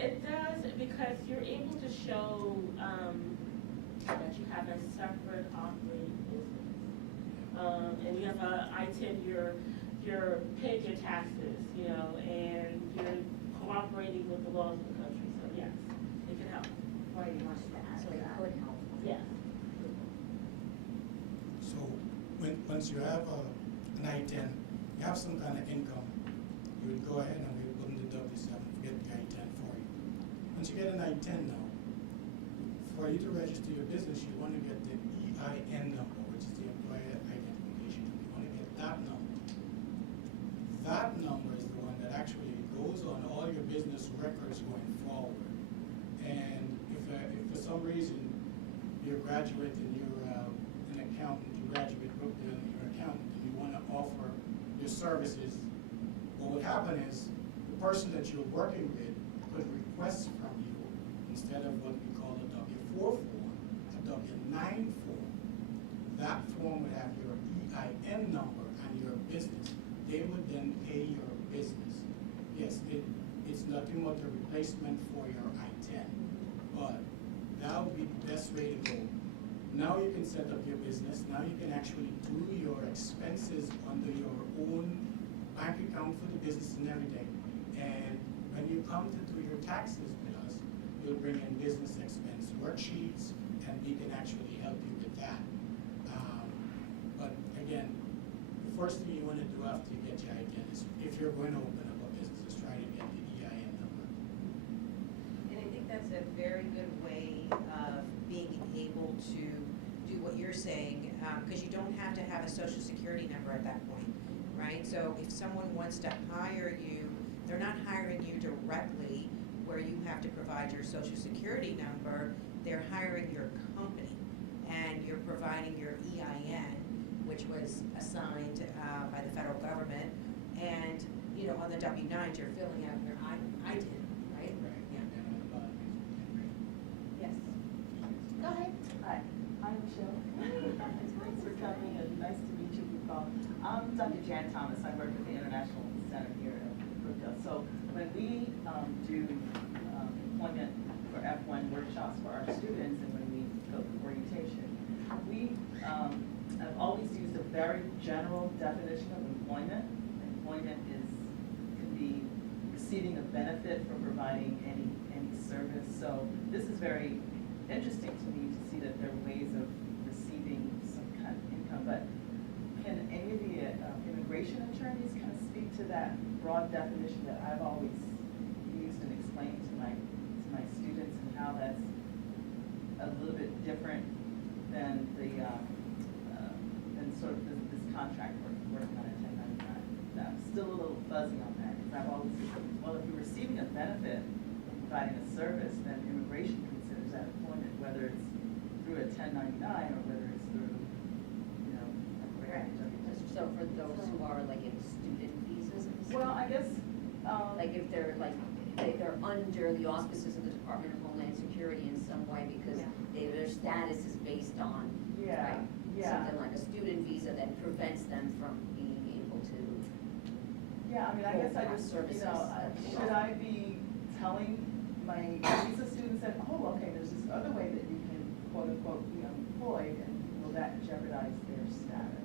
It does, because you're able to show that you have a separate operating business. And you have a I-10, you're paying your taxes, and you're cooperating with the laws of the country. So yes, it can help. Or you must add, so it could help. Yes. So once you have an I-10, you have some kind of income, you would go ahead and we put in the the W-7, forget the I-10 for you. Once you get an I-10 now, for you to register your business, you want to get the EIN number, which is the Employer Identification Number. You want to get that number. That number is the one that actually goes on all your business records going forward. And if for some reason you're a graduate and you're an accountant, you graduate Brookdale and you're an accountant and you want to offer your services, what would happen is the person that you're working with could request from you, instead of what we call a W-4 form, a W-9 form. That form would have your EIN number and your business. They would then pay your business. Yes, it's nothing but a replacement for your I-10, but that would be the best way to go. Now you can set up your business. Now you can actually do your expenses under your own bank account for the business and everything. And when you come to do your taxes with us, you'll bring in business expense worksheets, and we can actually help you with that. But again, the first thing you want to do after you get your IDN is, if you're going to open up a business, is try to get the EIN number. And I think that's a very good way of being able to do what you're saying, because you don't have to have a social security number at that point, right? So if someone wants to hire you, they're not hiring you directly where you have to provide your social security number, they're hiring your company, and you're providing your EIN, which was assigned by the federal government, and, you know, on the W-9s, you're filling out your IDN, right? Right. Yeah. And on the bottom is your TIN rate. Yes. Go ahead. Hi, I'm Michelle. Thanks for coming, and nice to meet you, Paul. I'm Dr. Jan Thomas. I work at the International Center here at Brookdale. So when we do employment for F1 workshops for our students, and when we go through orientation, we have always used a very general definition of employment. Employment can be receiving a benefit from providing any service. So this is very interesting to me to see that there are ways of receiving some kind of income. But can any of the immigration attorneys kind of speak to that broad definition that I've always used and explained to my students, and how that's a little bit different than than sort of this contract work on a 1099? I'm still a little fuzzy on that, because I've always said, well, if you're receiving a benefit from providing a service, then immigration considers that employment, whether it's through a 1099 or whether it's through, you know, Correct. So for those who are like in student visas and stuff? well, I guess, Like if they're under the auspices of the Department of Homeland Security in some way, because their status is based on, yeah, right? yeah. Something like a student visa that prevents them from being able to. Yeah, I mean, I guess I just, Services. should I be telling my visa students that, oh, okay, there's this other way that you can quote unquote be unemployed, and will that jeopardize their status?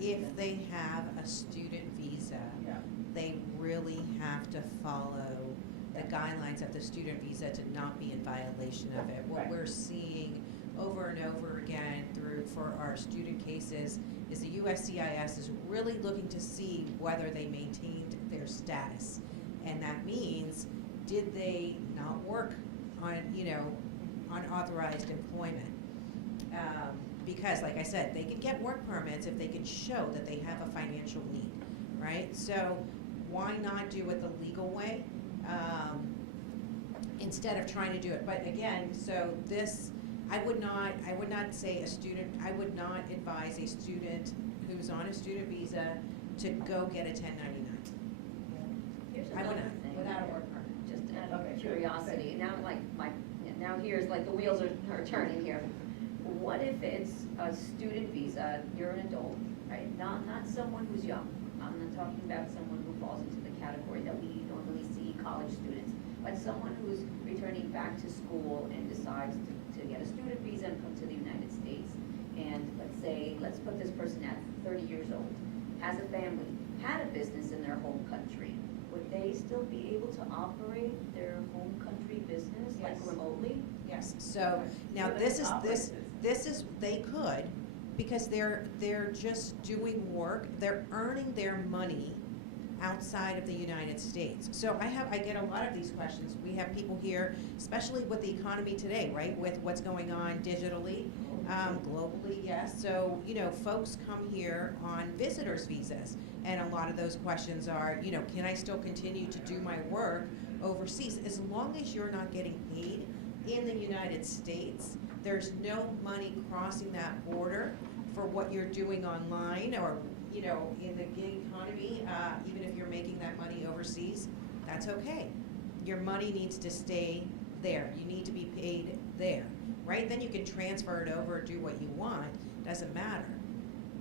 If they have a student visa, Yeah. they really have to follow the guidelines of the student visa to not be in violation of it. What Right. we're seeing over and over again for our student cases is the USCIS is really looking to see whether they maintained their status. And that means, did they not work on, unauthorized employment? Because, like I said, they can get work permits if they can show that they have a financial need, right? So why not do it the legal way instead of trying to do it? But again, so this, I would not say a student, I would not advise a student who's on a student visa to go get a 1099. Here's I would another not, thing. without a work permit. Just out Okay, of good. curiosity, now now here's like the wheels are turning here. What if it's a student visa, you're an adult, right? Not someone who's young. I'm not talking about someone who falls into the category that we normally see college students, but someone who's returning back to school and decides to get a student visa and come to the United States. And let's put this person at 30 years old, has a family, had a business in their home country. Would they still be able to operate their home country business, like Yes. remotely? Yes, so now So this they is, operate this, this. this is, they could, because they're just doing work, they're earning their money outside of the United States. So I get a lot of these questions. We have people here, especially with the economy today, right, with what's going on digitally, globally, yes. So, folks come here on visitors visas, and a lot of those questions are, can I still continue to do my work overseas? As long as you're not getting paid in the United States, there's no money crossing that border for what you're doing online or in the gig economy, even if you're making that money overseas, that's okay. Your money needs to stay there. You need to be paid there, right? Then you can transfer it over, do what you want, doesn't matter.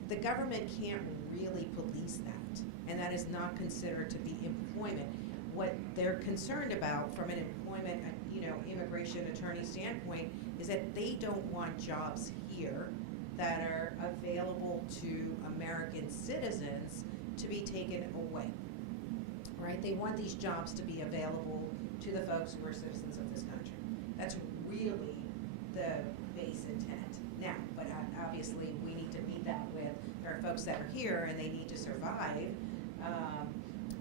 The government can't really police that, and that is not considered to be employment. What they're concerned about from an employment, immigration attorney standpoint is that they don't want jobs here that are available to American citizens to be taken away, right? They want these jobs to be available to the folks who are citizens of this country. That's really the base intent. Now, but obviously we need to meet that with, there are folks that are here and they need to survive.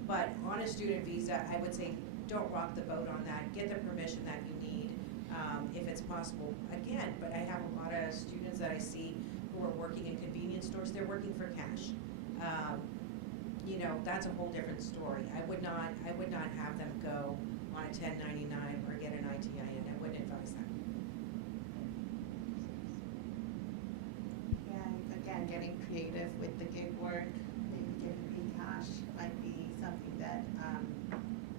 But on a student visa, I would say don't rock the boat on that. Get the permission that you need if it's possible. Again, but I have a lot of students that I see who are working in convenience stores. They're working for cash. That's a whole different story. I would not have them go on a 1099 or get an ITIN. I wouldn't advise that. Yeah, again, getting creative with the gig work, maybe getting paid cash might be something that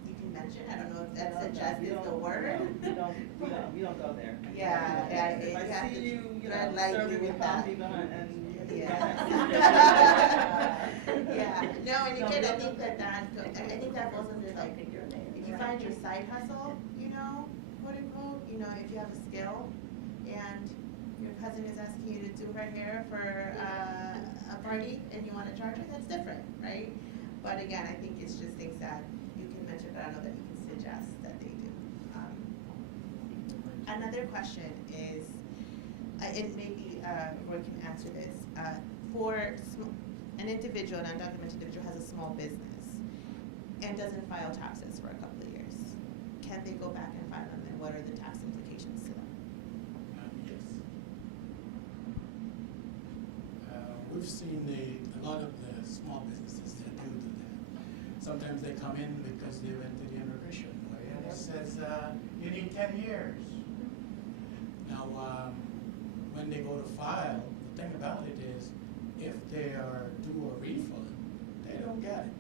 you can mention. I don't know if that suggested the word. We don't go there. Yeah, If I see you, serving with with that. coffee behind, and Yeah. Yeah. No, and again, I think that goes under like, if you find your side hustle, quote unquote, if you have a skill and your cousin is asking you to do her hair for a party and you want to charge her, that's different, right? But again, I think it's just things that you can mention, but I don't know that you can suggest that they do. Another question is, and maybe Roy can answer this. For an individual, an undocumented individual has a small business and doesn't file taxes for a couple of years, can they go back and file them, and what are the tax implications to them? Yes. We've seen a lot of the small businesses that do that. Sometimes they come in because they went to the immigration lawyer and it says, you need 10 years. Now, when they go to file, the thing about it is, if they are due a refund, they don't get it,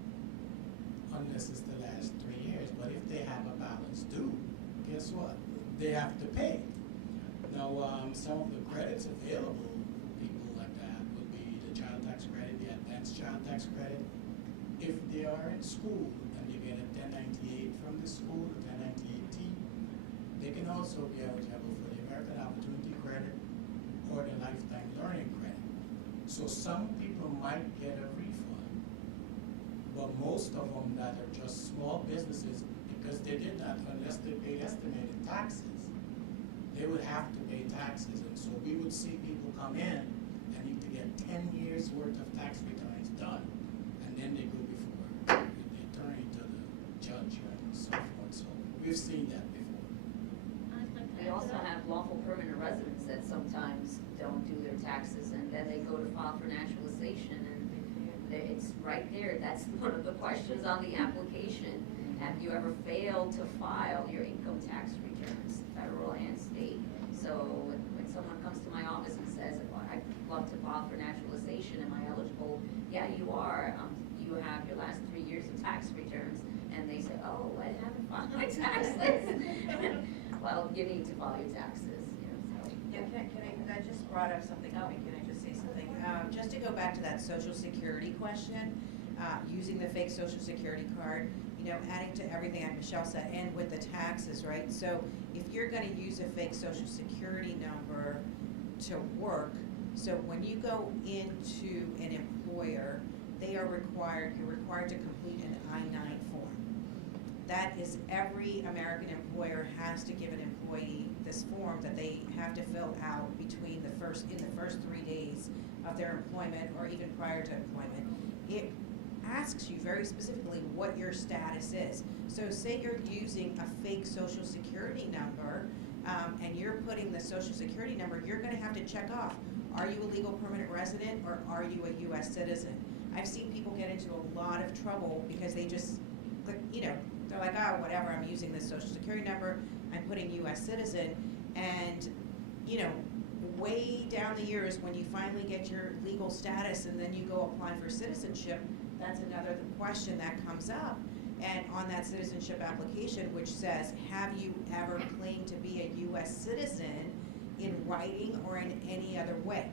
unless it's the last 3 years. But if they have a balance due, guess what? They have to pay. Now, some of the credits available for people like that would be the child tax credit, the advanced child tax credit. If they are in school and they get a 1098 from the school, the 1098T, they can also be eligible for the American Opportunity Credit or the Lifetime Learning Credit. So some people might get a refund, but most of them that are just small businesses, because they did not, unless they paid estimated taxes, they would have to pay taxes. And so we would see people come in and need to get 10 years worth of tax returns done, and then they go before the attorney to the judge and so forth. So we've seen that before. We also have lawful permanent residents that sometimes don't do their taxes, and then they go to file for naturalization, and it's right there. That's one of the questions on the application. Have you ever failed to file your income tax returns, federal and state? So when someone comes to my office and says, well, I'd love to file for naturalization, am I eligible? Yeah, you are. You have your last 3 years of tax returns. And they say, oh, I haven't filed my taxes. Well, you need to file your taxes. So. Yeah, I just brought up something. Can I just say something? Just to go back to that Social Security question, using the fake Social Security card, adding to everything that Michelle said, and with the taxes, right? So if you're going to use a fake Social Security number to work, so when you go into an employer, you're required to complete an I-9 form. That is, every American employer has to give an employee this form that they have to fill out in the first 3 days of their employment, or even prior to employment. It asks you very specifically what your status is. So say you're using a fake social security number, and you're putting the social security number, you're gonna have to check off, are you a legal permanent resident or are you a US citizen? I've seen people get into a lot of trouble because they just click, they're like, oh, whatever, I'm using this social security number, I'm putting US citizen, and, way down the years when you finally get your legal status and then you go apply for citizenship, that's another question that comes up. And on that citizenship application, which says, have you ever claimed to be a US citizen in writing or in any other way?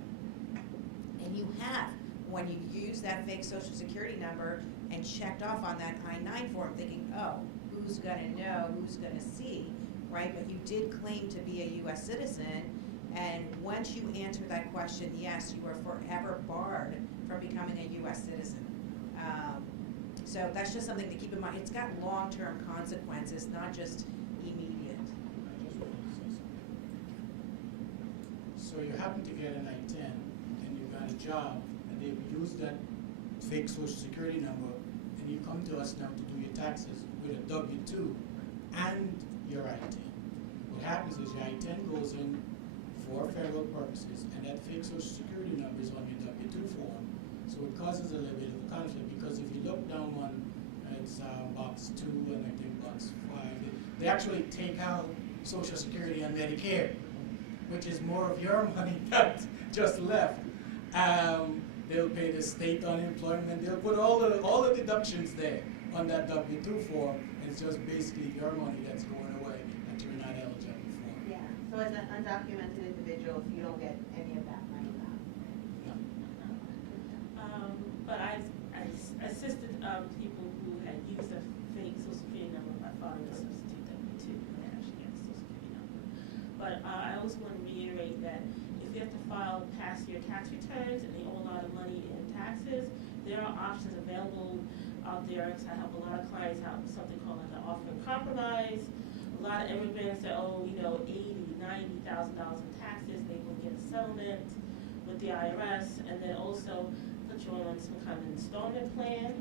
And you have, when you use that fake social security number and checked off on that I-9 form thinking, oh, who's gonna know, who's gonna see, right? But you did claim to be a US citizen, and once you answer that question, yes, you are forever barred from becoming a US citizen. So that's just something to keep in mind. It's got long-term consequences, not just immediate. I just wanted to say something. So you happen to get an I-10 and you got a job and they've used that fake social security number, and you come to us now to do your taxes with a W-2 and your I-10. What happens is your I-10 goes in for federal purposes, and that fake social security number is on your W-2 form. So it causes a little bit of a conflict, because if you look down on, it's box 2 and I think box 5, they actually take out Social Security and Medicare, which is more of your money that just left. They'll pay the state unemployment, they'll put all the deductions there on that W-2 form, and it's just basically your money that's going away that you're not eligible for. Yeah, so as an undocumented individual, you don't get any of that money back. No. But I assisted people who had used a fake social security number by filing a substitute W-2 when they actually get a social security number. But I also want to reiterate that if you have to file past year tax returns and they owe a lot of money in taxes, there are options available out there. I help a lot of clients have something called an offer in compromise. A lot of immigrants that owe, $80,000, $90,000 in taxes, they will get a settlement with the IRS, and then also put you on some kind of installment plan.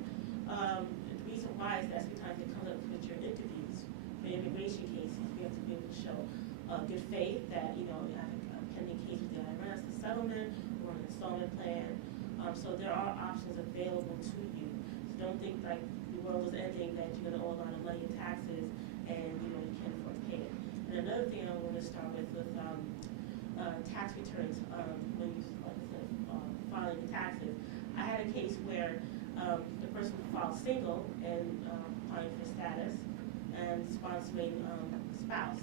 The reason why is that sometimes it comes up with your interviews for immigration cases. You have to be able to show good faith that you have a pending case with the IRS, the settlement, or an installment plan. So there are options available to you. So don't think like the world is ending, that you're going to owe a lot of money in taxes and you can't afford to pay it. And another thing I want to start with tax returns. When you, like I said, filing your taxes, I had a case where the person filed single and applying for status and sponsoring a spouse,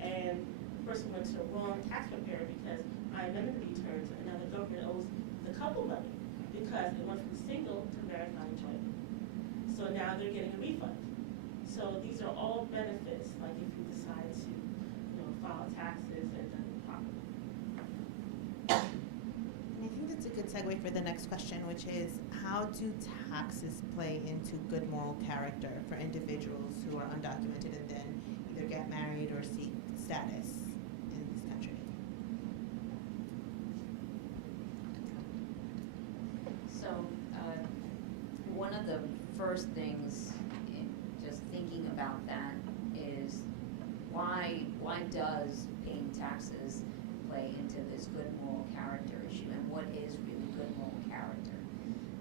and the person went to the wrong tax preparer because I amended the returns, and now the government owes the couple money because it went from single to married non-joint. So now they're getting a refund. So these are all benefits, like if you decide to, file taxes and done it properly. And I think that's a good segue for the next question, which is, how do taxes play into good moral character for individuals who are undocumented and then either get married or seek status in this country? So, one of the first things in just thinking about that is why does paying taxes play into this good moral character issue, and what is really good moral character?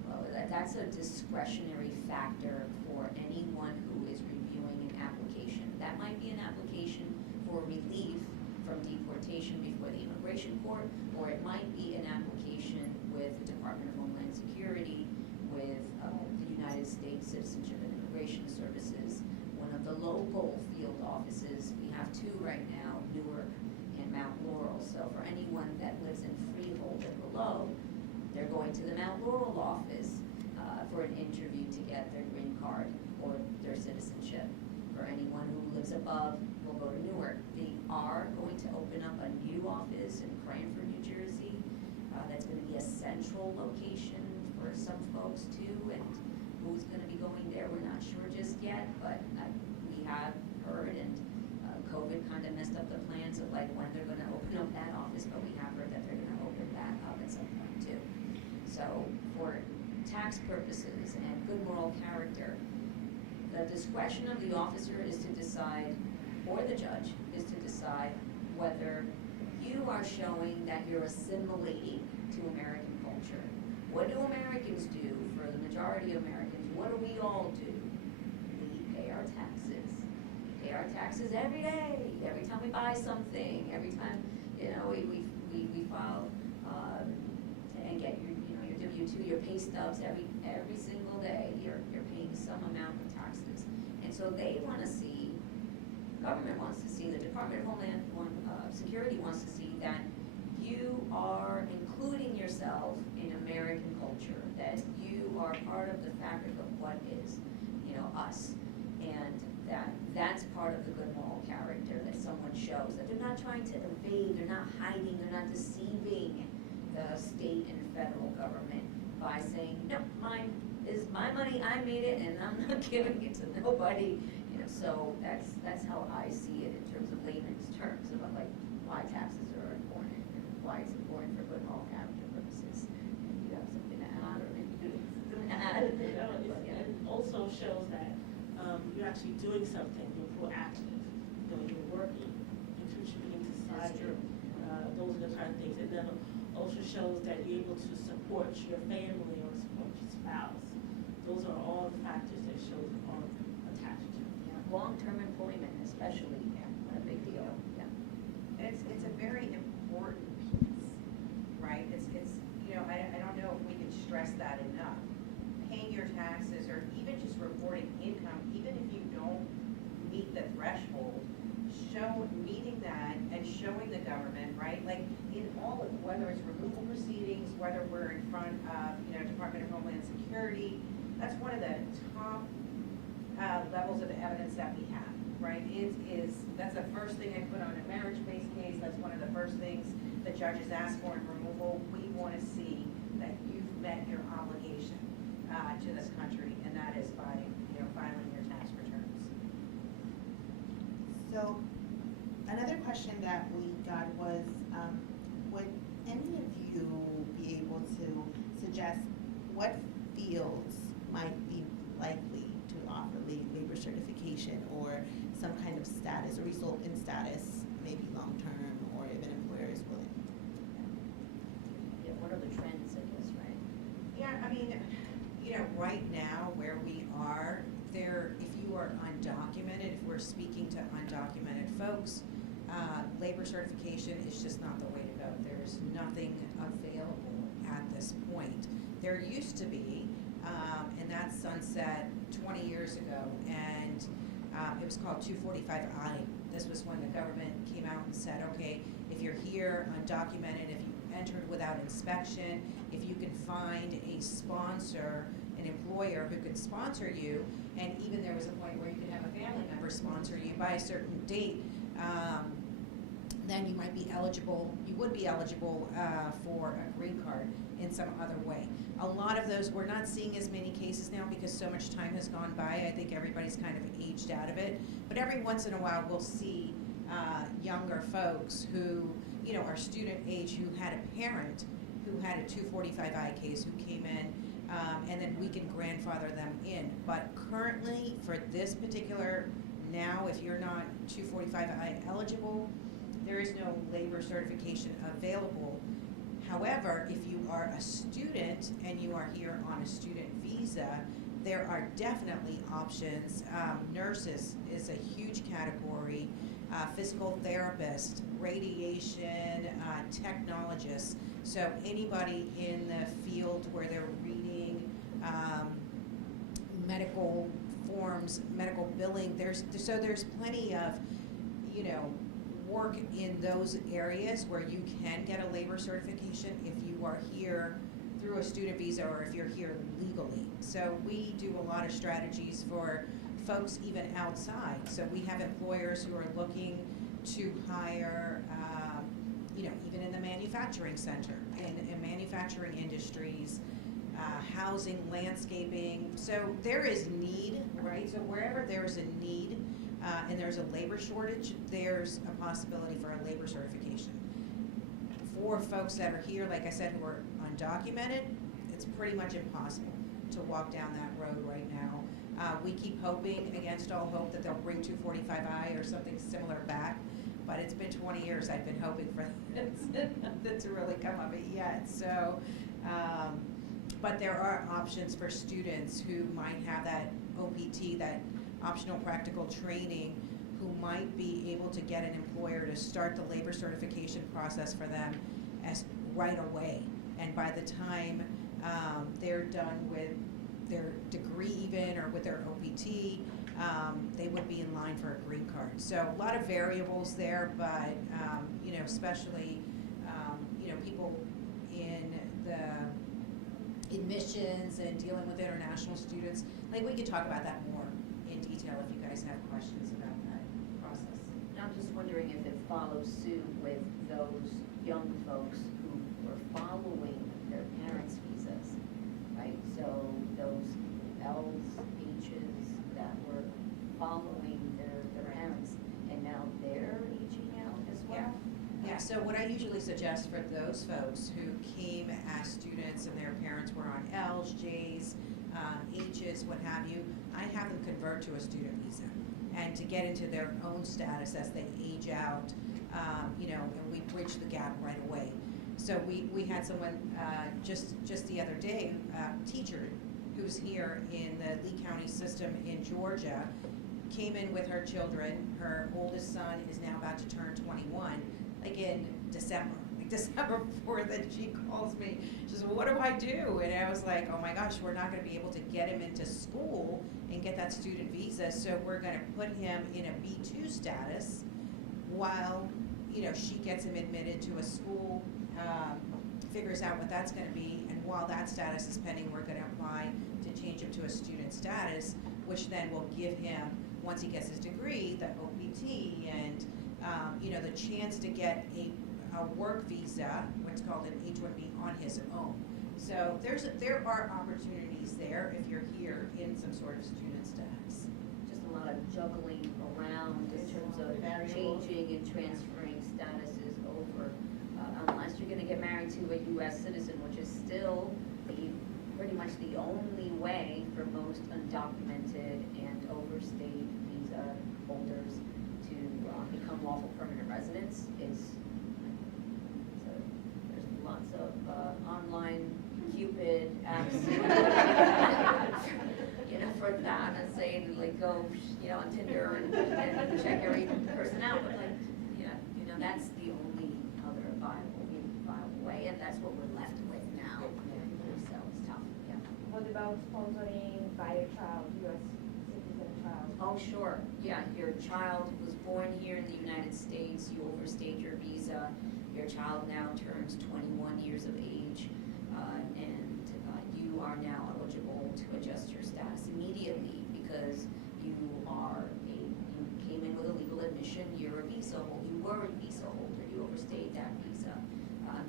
Well, that's a discretionary factor for anyone who is reviewing an application. That might be an application for relief from deportation before the immigration court, or it might be an application with the Department of Homeland Security, with the United States Citizenship and Immigration Services, one of the local field offices. We have two right now, Newark and Mount Laurel. So for anyone that lives in Freehold and below, they're going to the Mount Laurel office for an interview to get their green card or their citizenship. For anyone who lives above, will go to Newark. They are going to open up a new office in Cranford, New Jersey. That's going to be a central location for some folks too, and who's going to be going there, we're not sure just yet, but we have heard, and COVID kind of messed up the plans of like when they're going to open up that office, but we have heard that they're going to open that up at some point too. So for tax purposes and good moral character, the discretion of the officer is to decide, or the judge is to decide whether you are showing that you're assimilating to American culture. What do Americans do? For the majority of Americans, what do we all do? We pay our taxes. We pay our taxes every day, every time we buy something, every time, we file, and get your W-2, your pay stubs every single day. You're paying some amount of taxes. And so they want to see, government wants to see, the Department of Homeland Security wants to see that you are including yourself in American culture, that you are part of the fabric of what is, us. And that's part of the good moral character that someone shows, that they're not trying to evade, they're not hiding, they're not deceiving the state and federal government by saying, no, mine is my money, I made it, and I'm not giving it to nobody. So that's how I see it in terms of layman's terms about like why taxes are important and why it's important for good moral character purposes. And you have something to add, or maybe you do something to add. It also shows that you're actually doing something, you're proactive, you're working, you're contributing to society. Those are the kind of things. And then also shows that you're able to support your family or support your spouse. Those are all the factors that shows are attached to. Long-term employment especially, what a big deal, yeah. It's a very important piece, right? It's I don't know if we can stress that enough. Paying your taxes or even just reporting income, even if you don't meet the threshold, meeting that and showing the government, right? Like in all of, whether it's removal proceedings, whether we're in front of, Department of Homeland Security, that's one of the top levels of evidence that we have, right? That's the first thing I put on a marriage-based case. That's one of the first things the judges ask for in removal. We want to see that you've met your obligation to this country, and that is by filing your tax returns. So, another question that we got was, would any of you be able to suggest what fields might be likely to offer labor certification or some kind of status or result in status, maybe long-term, or if an employer is willing? Yeah, what are the trends, I guess, right? Yeah, I mean, right now where we are, if you are undocumented, if we're speaking to undocumented folks, labor certification is just not the way to go. There's nothing available at this point. There used to be, and that sunset 20 years ago, and it was called 245I. This was when the government came out and said, okay, if you're here undocumented, if you entered without inspection, if you can find a sponsor, an employer who could sponsor you, and even there was a point where you could have a family member sponsor you by a certain date, then you might be eligible, you would be eligible for a green card in some other way. A lot of those, we're not seeing as many cases now because so much time has gone by. I think everybody's kind of aged out of it. But every once in a while we'll see younger folks who, are student age, who had a parent who had a 245I case who came in, and then we can grandfather them in. But currently, for this particular, now if you're not 245I eligible, there is no labor certification available. However, if you are a student and you are here on a student visa, there are definitely options. Nurses is a huge category, physical therapist, radiation, technologists. So anybody in the field where they're reading medical forms, medical billing, there's plenty of, work in those areas where you can get a labor certification if you are here through a student visa or if you're here legally. So we do a lot of strategies for folks even outside. So we have employers who are looking to hire, even in the manufacturing center, in manufacturing industries, housing, landscaping. So there is need, right? So wherever there's a need, and there's a labor shortage, there's a possibility for a labor certification. For folks that are here, like I said, who are undocumented, it's pretty much impossible. to walk down that road right now. We keep hoping, against all hope, that they'll bring 245I or something similar back, but it's been 20 years I've been hoping for that to really come of it yet. So, but there are options for students who might have that OPT, that optional practical training, who might be able to get an employer to start the labor certification process for them as right away. And by the time they're done with their degree even, or with their OPT, they would be in line for a green card. So a lot of variables there, but you know, especially you know, people in the admissions and dealing with international students, like we could talk about that more in detail if you guys have questions about that process. I'm just wondering if it follows suit with those young folks who were following their parents' visas, right? So those L's, H's that were following their parents, and now they're aging out as well? Yeah, so what I usually suggest for those folks who came as students and their parents were on L's, J's, H's, what have you, I have them convert to a student visa and to get into their own status as they age out, you know, and we bridge the gap right away. So we had someone just the other day, teacher who's here in the Lee County system in Georgia, came in with her children. Her oldest son is now about to turn 21, like in December. Like December 4th, and she calls me. She says, well, what do I do? And I was like, oh my gosh, we're not going to be able to get him into school and get that student visa, so we're going to put him in a B2 status while, you know, she gets him admitted to a school, figures out what that's going to be, and while that status is pending, we're going to apply to change him to a student status, which then will give him, once he gets his degree, the OPT and you know, the chance to get a work visa, what's called an H-1B, on his own. So there are opportunities there if you're here in some sort of student status. Just a lot of juggling around in terms of changing and transferring statuses over, unless you're gonna get married to a US citizen, which is still pretty much the only way for most undocumented and overstayed visa holders to become lawful permanent residents is, so there's lots of online Cupid apps, you know, for that, and saying like go, you know, on Tinder and check every person out, but like, you know, that's the only other viable way, and that's what we're left with now. So it's tough. Yeah. What about sponsoring by a child, U.S. citizen child? Oh, sure. Yeah, your child was born here in the United States, you overstayed your visa, your child now turns 21 years of age, and you are now eligible to adjust your status immediately because you came in with a legal admission, you were a visa holder, you overstayed that visa.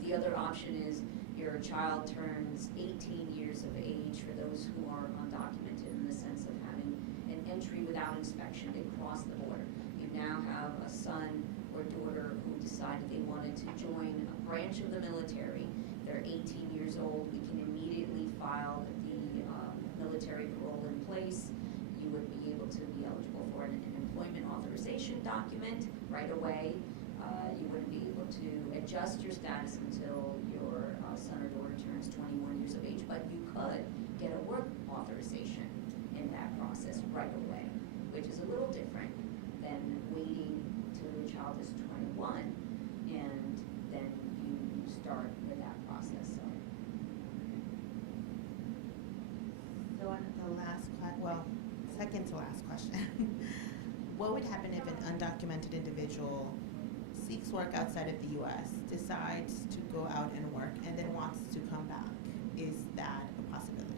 The other option is your child turns 18 years of age for those who are undocumented in the sense of having an entry without inspection. They cross the border. You now have a son or daughter who decided they wanted to join a branch of the military. They're 18 years old. We can immediately file the military parole in place. You would be able to be eligible for an employment authorization document right away. You wouldn't be able to adjust your status until your son or daughter turns 21 years of age, but you could get a work authorization in that process right away, which is a little different than waiting till your child is 21 and then you start with that process. So the second to last question. What would happen if an undocumented individual seeks work outside of the U.S., decides to go out and work, and then wants to come back? Is that a possibility?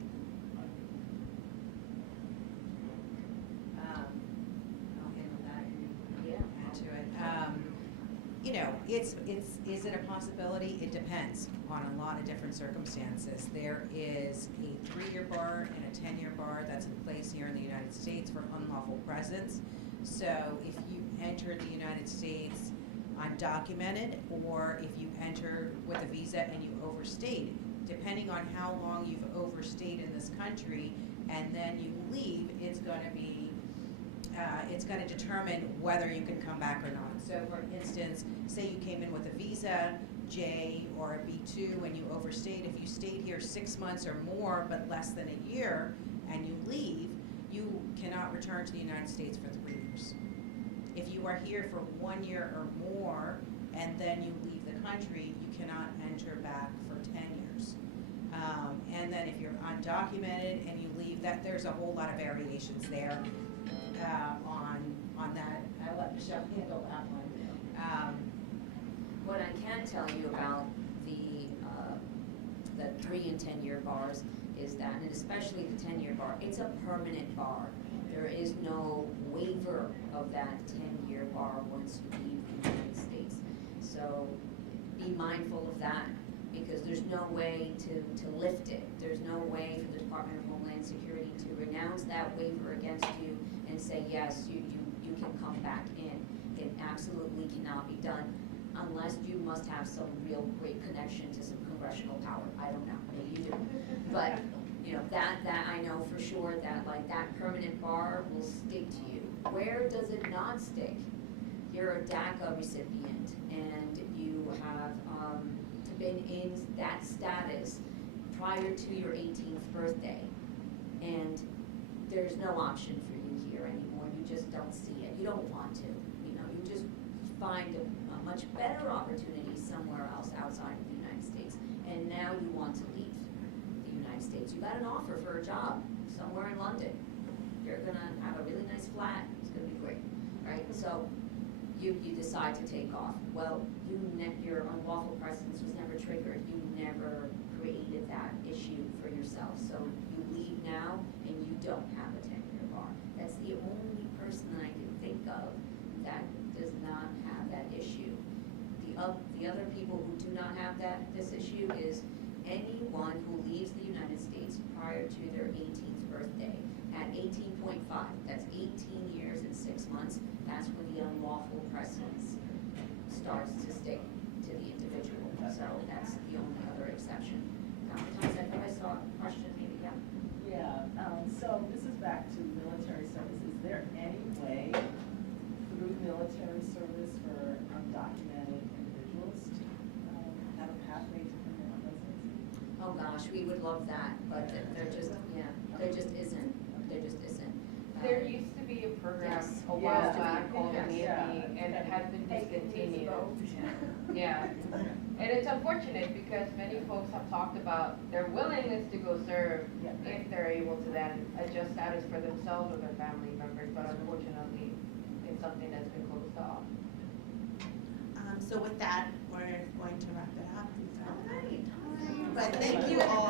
I'll handle that. Yeah. Add to it. You know, is it a possibility? It depends on a lot of different circumstances. There is a 3-year bar and a 10-year bar that's in place here in the United States for unlawful presence. So if you entered the United States undocumented, or if you entered with a visa and you overstayed depending on how long you've overstayed in this country, and then you leave, it's gonna determine whether you can come back or not. So for instance, say you came in with a visa, J or a B2, and you overstayed, if you stayed here 6 months or more, but less than a year, and you leave, you cannot return to the United States for 3 years. If you are here for 1 year or more, and then you leave the country, you cannot enter back for 10 years. And then if you're undocumented and you leave, there's a whole lot of variations there on that. I'll let Michelle handle that one. What I can tell you about the 3 and 10 year bars is that, and especially the 10-year bar, it's a permanent bar. There is no waiver of that 10-year bar once you leave the United States. So be mindful of that, because there's no way to lift it. There's no way for the Department of Homeland Security to renounce that waiver against you and say, yes, you can come back in. It absolutely cannot be done unless you must have some real great connection to some congressional power. I don't know, maybe you do. But, you know, that I know for sure that like that permanent bar will stick to you. Where does it not stick? You're a DACA recipient and you have been in that status prior to your 18th birthday, and there's no option for you here anymore. You just don't see it. You don't want to. You know, you just find a much better opportunity somewhere else outside of the United States, and now you want to leave the United States. You got an offer for a job somewhere in London. You're gonna have a really nice flat. It's gonna be great, right? So you decide to take off. Well, your unlawful presence was never triggered. You never created that issue for yourself. So you leave now and you don't have a 10-year bar. That's the only person that I can think of that does not have that issue. The other people who do not have this issue is anyone who leaves the United States prior to their 18th birthday at 18.5. That's 18 years and 6 months. That's when the unlawful presence starts to stick to the individual. So that's the only other exception. Thomas, I think I saw a question, maybe, yeah? Yeah, so this is back to military service. Is there any way through military service for undocumented individuals to have a pathway to permanent residency? Oh gosh, we would love that, but there just isn't. There just isn't. There used to be a program Yes. a while Yeah. back called Yeah. Unity, and it has been discontinued. Yeah, and it's unfortunate because many folks have talked about their willingness to go serve Yeah. if they're able to then adjust status for themselves or their family members, but unfortunately, it's something that's been closed off. So with that, we're going to wrap it up. All right. But thank you all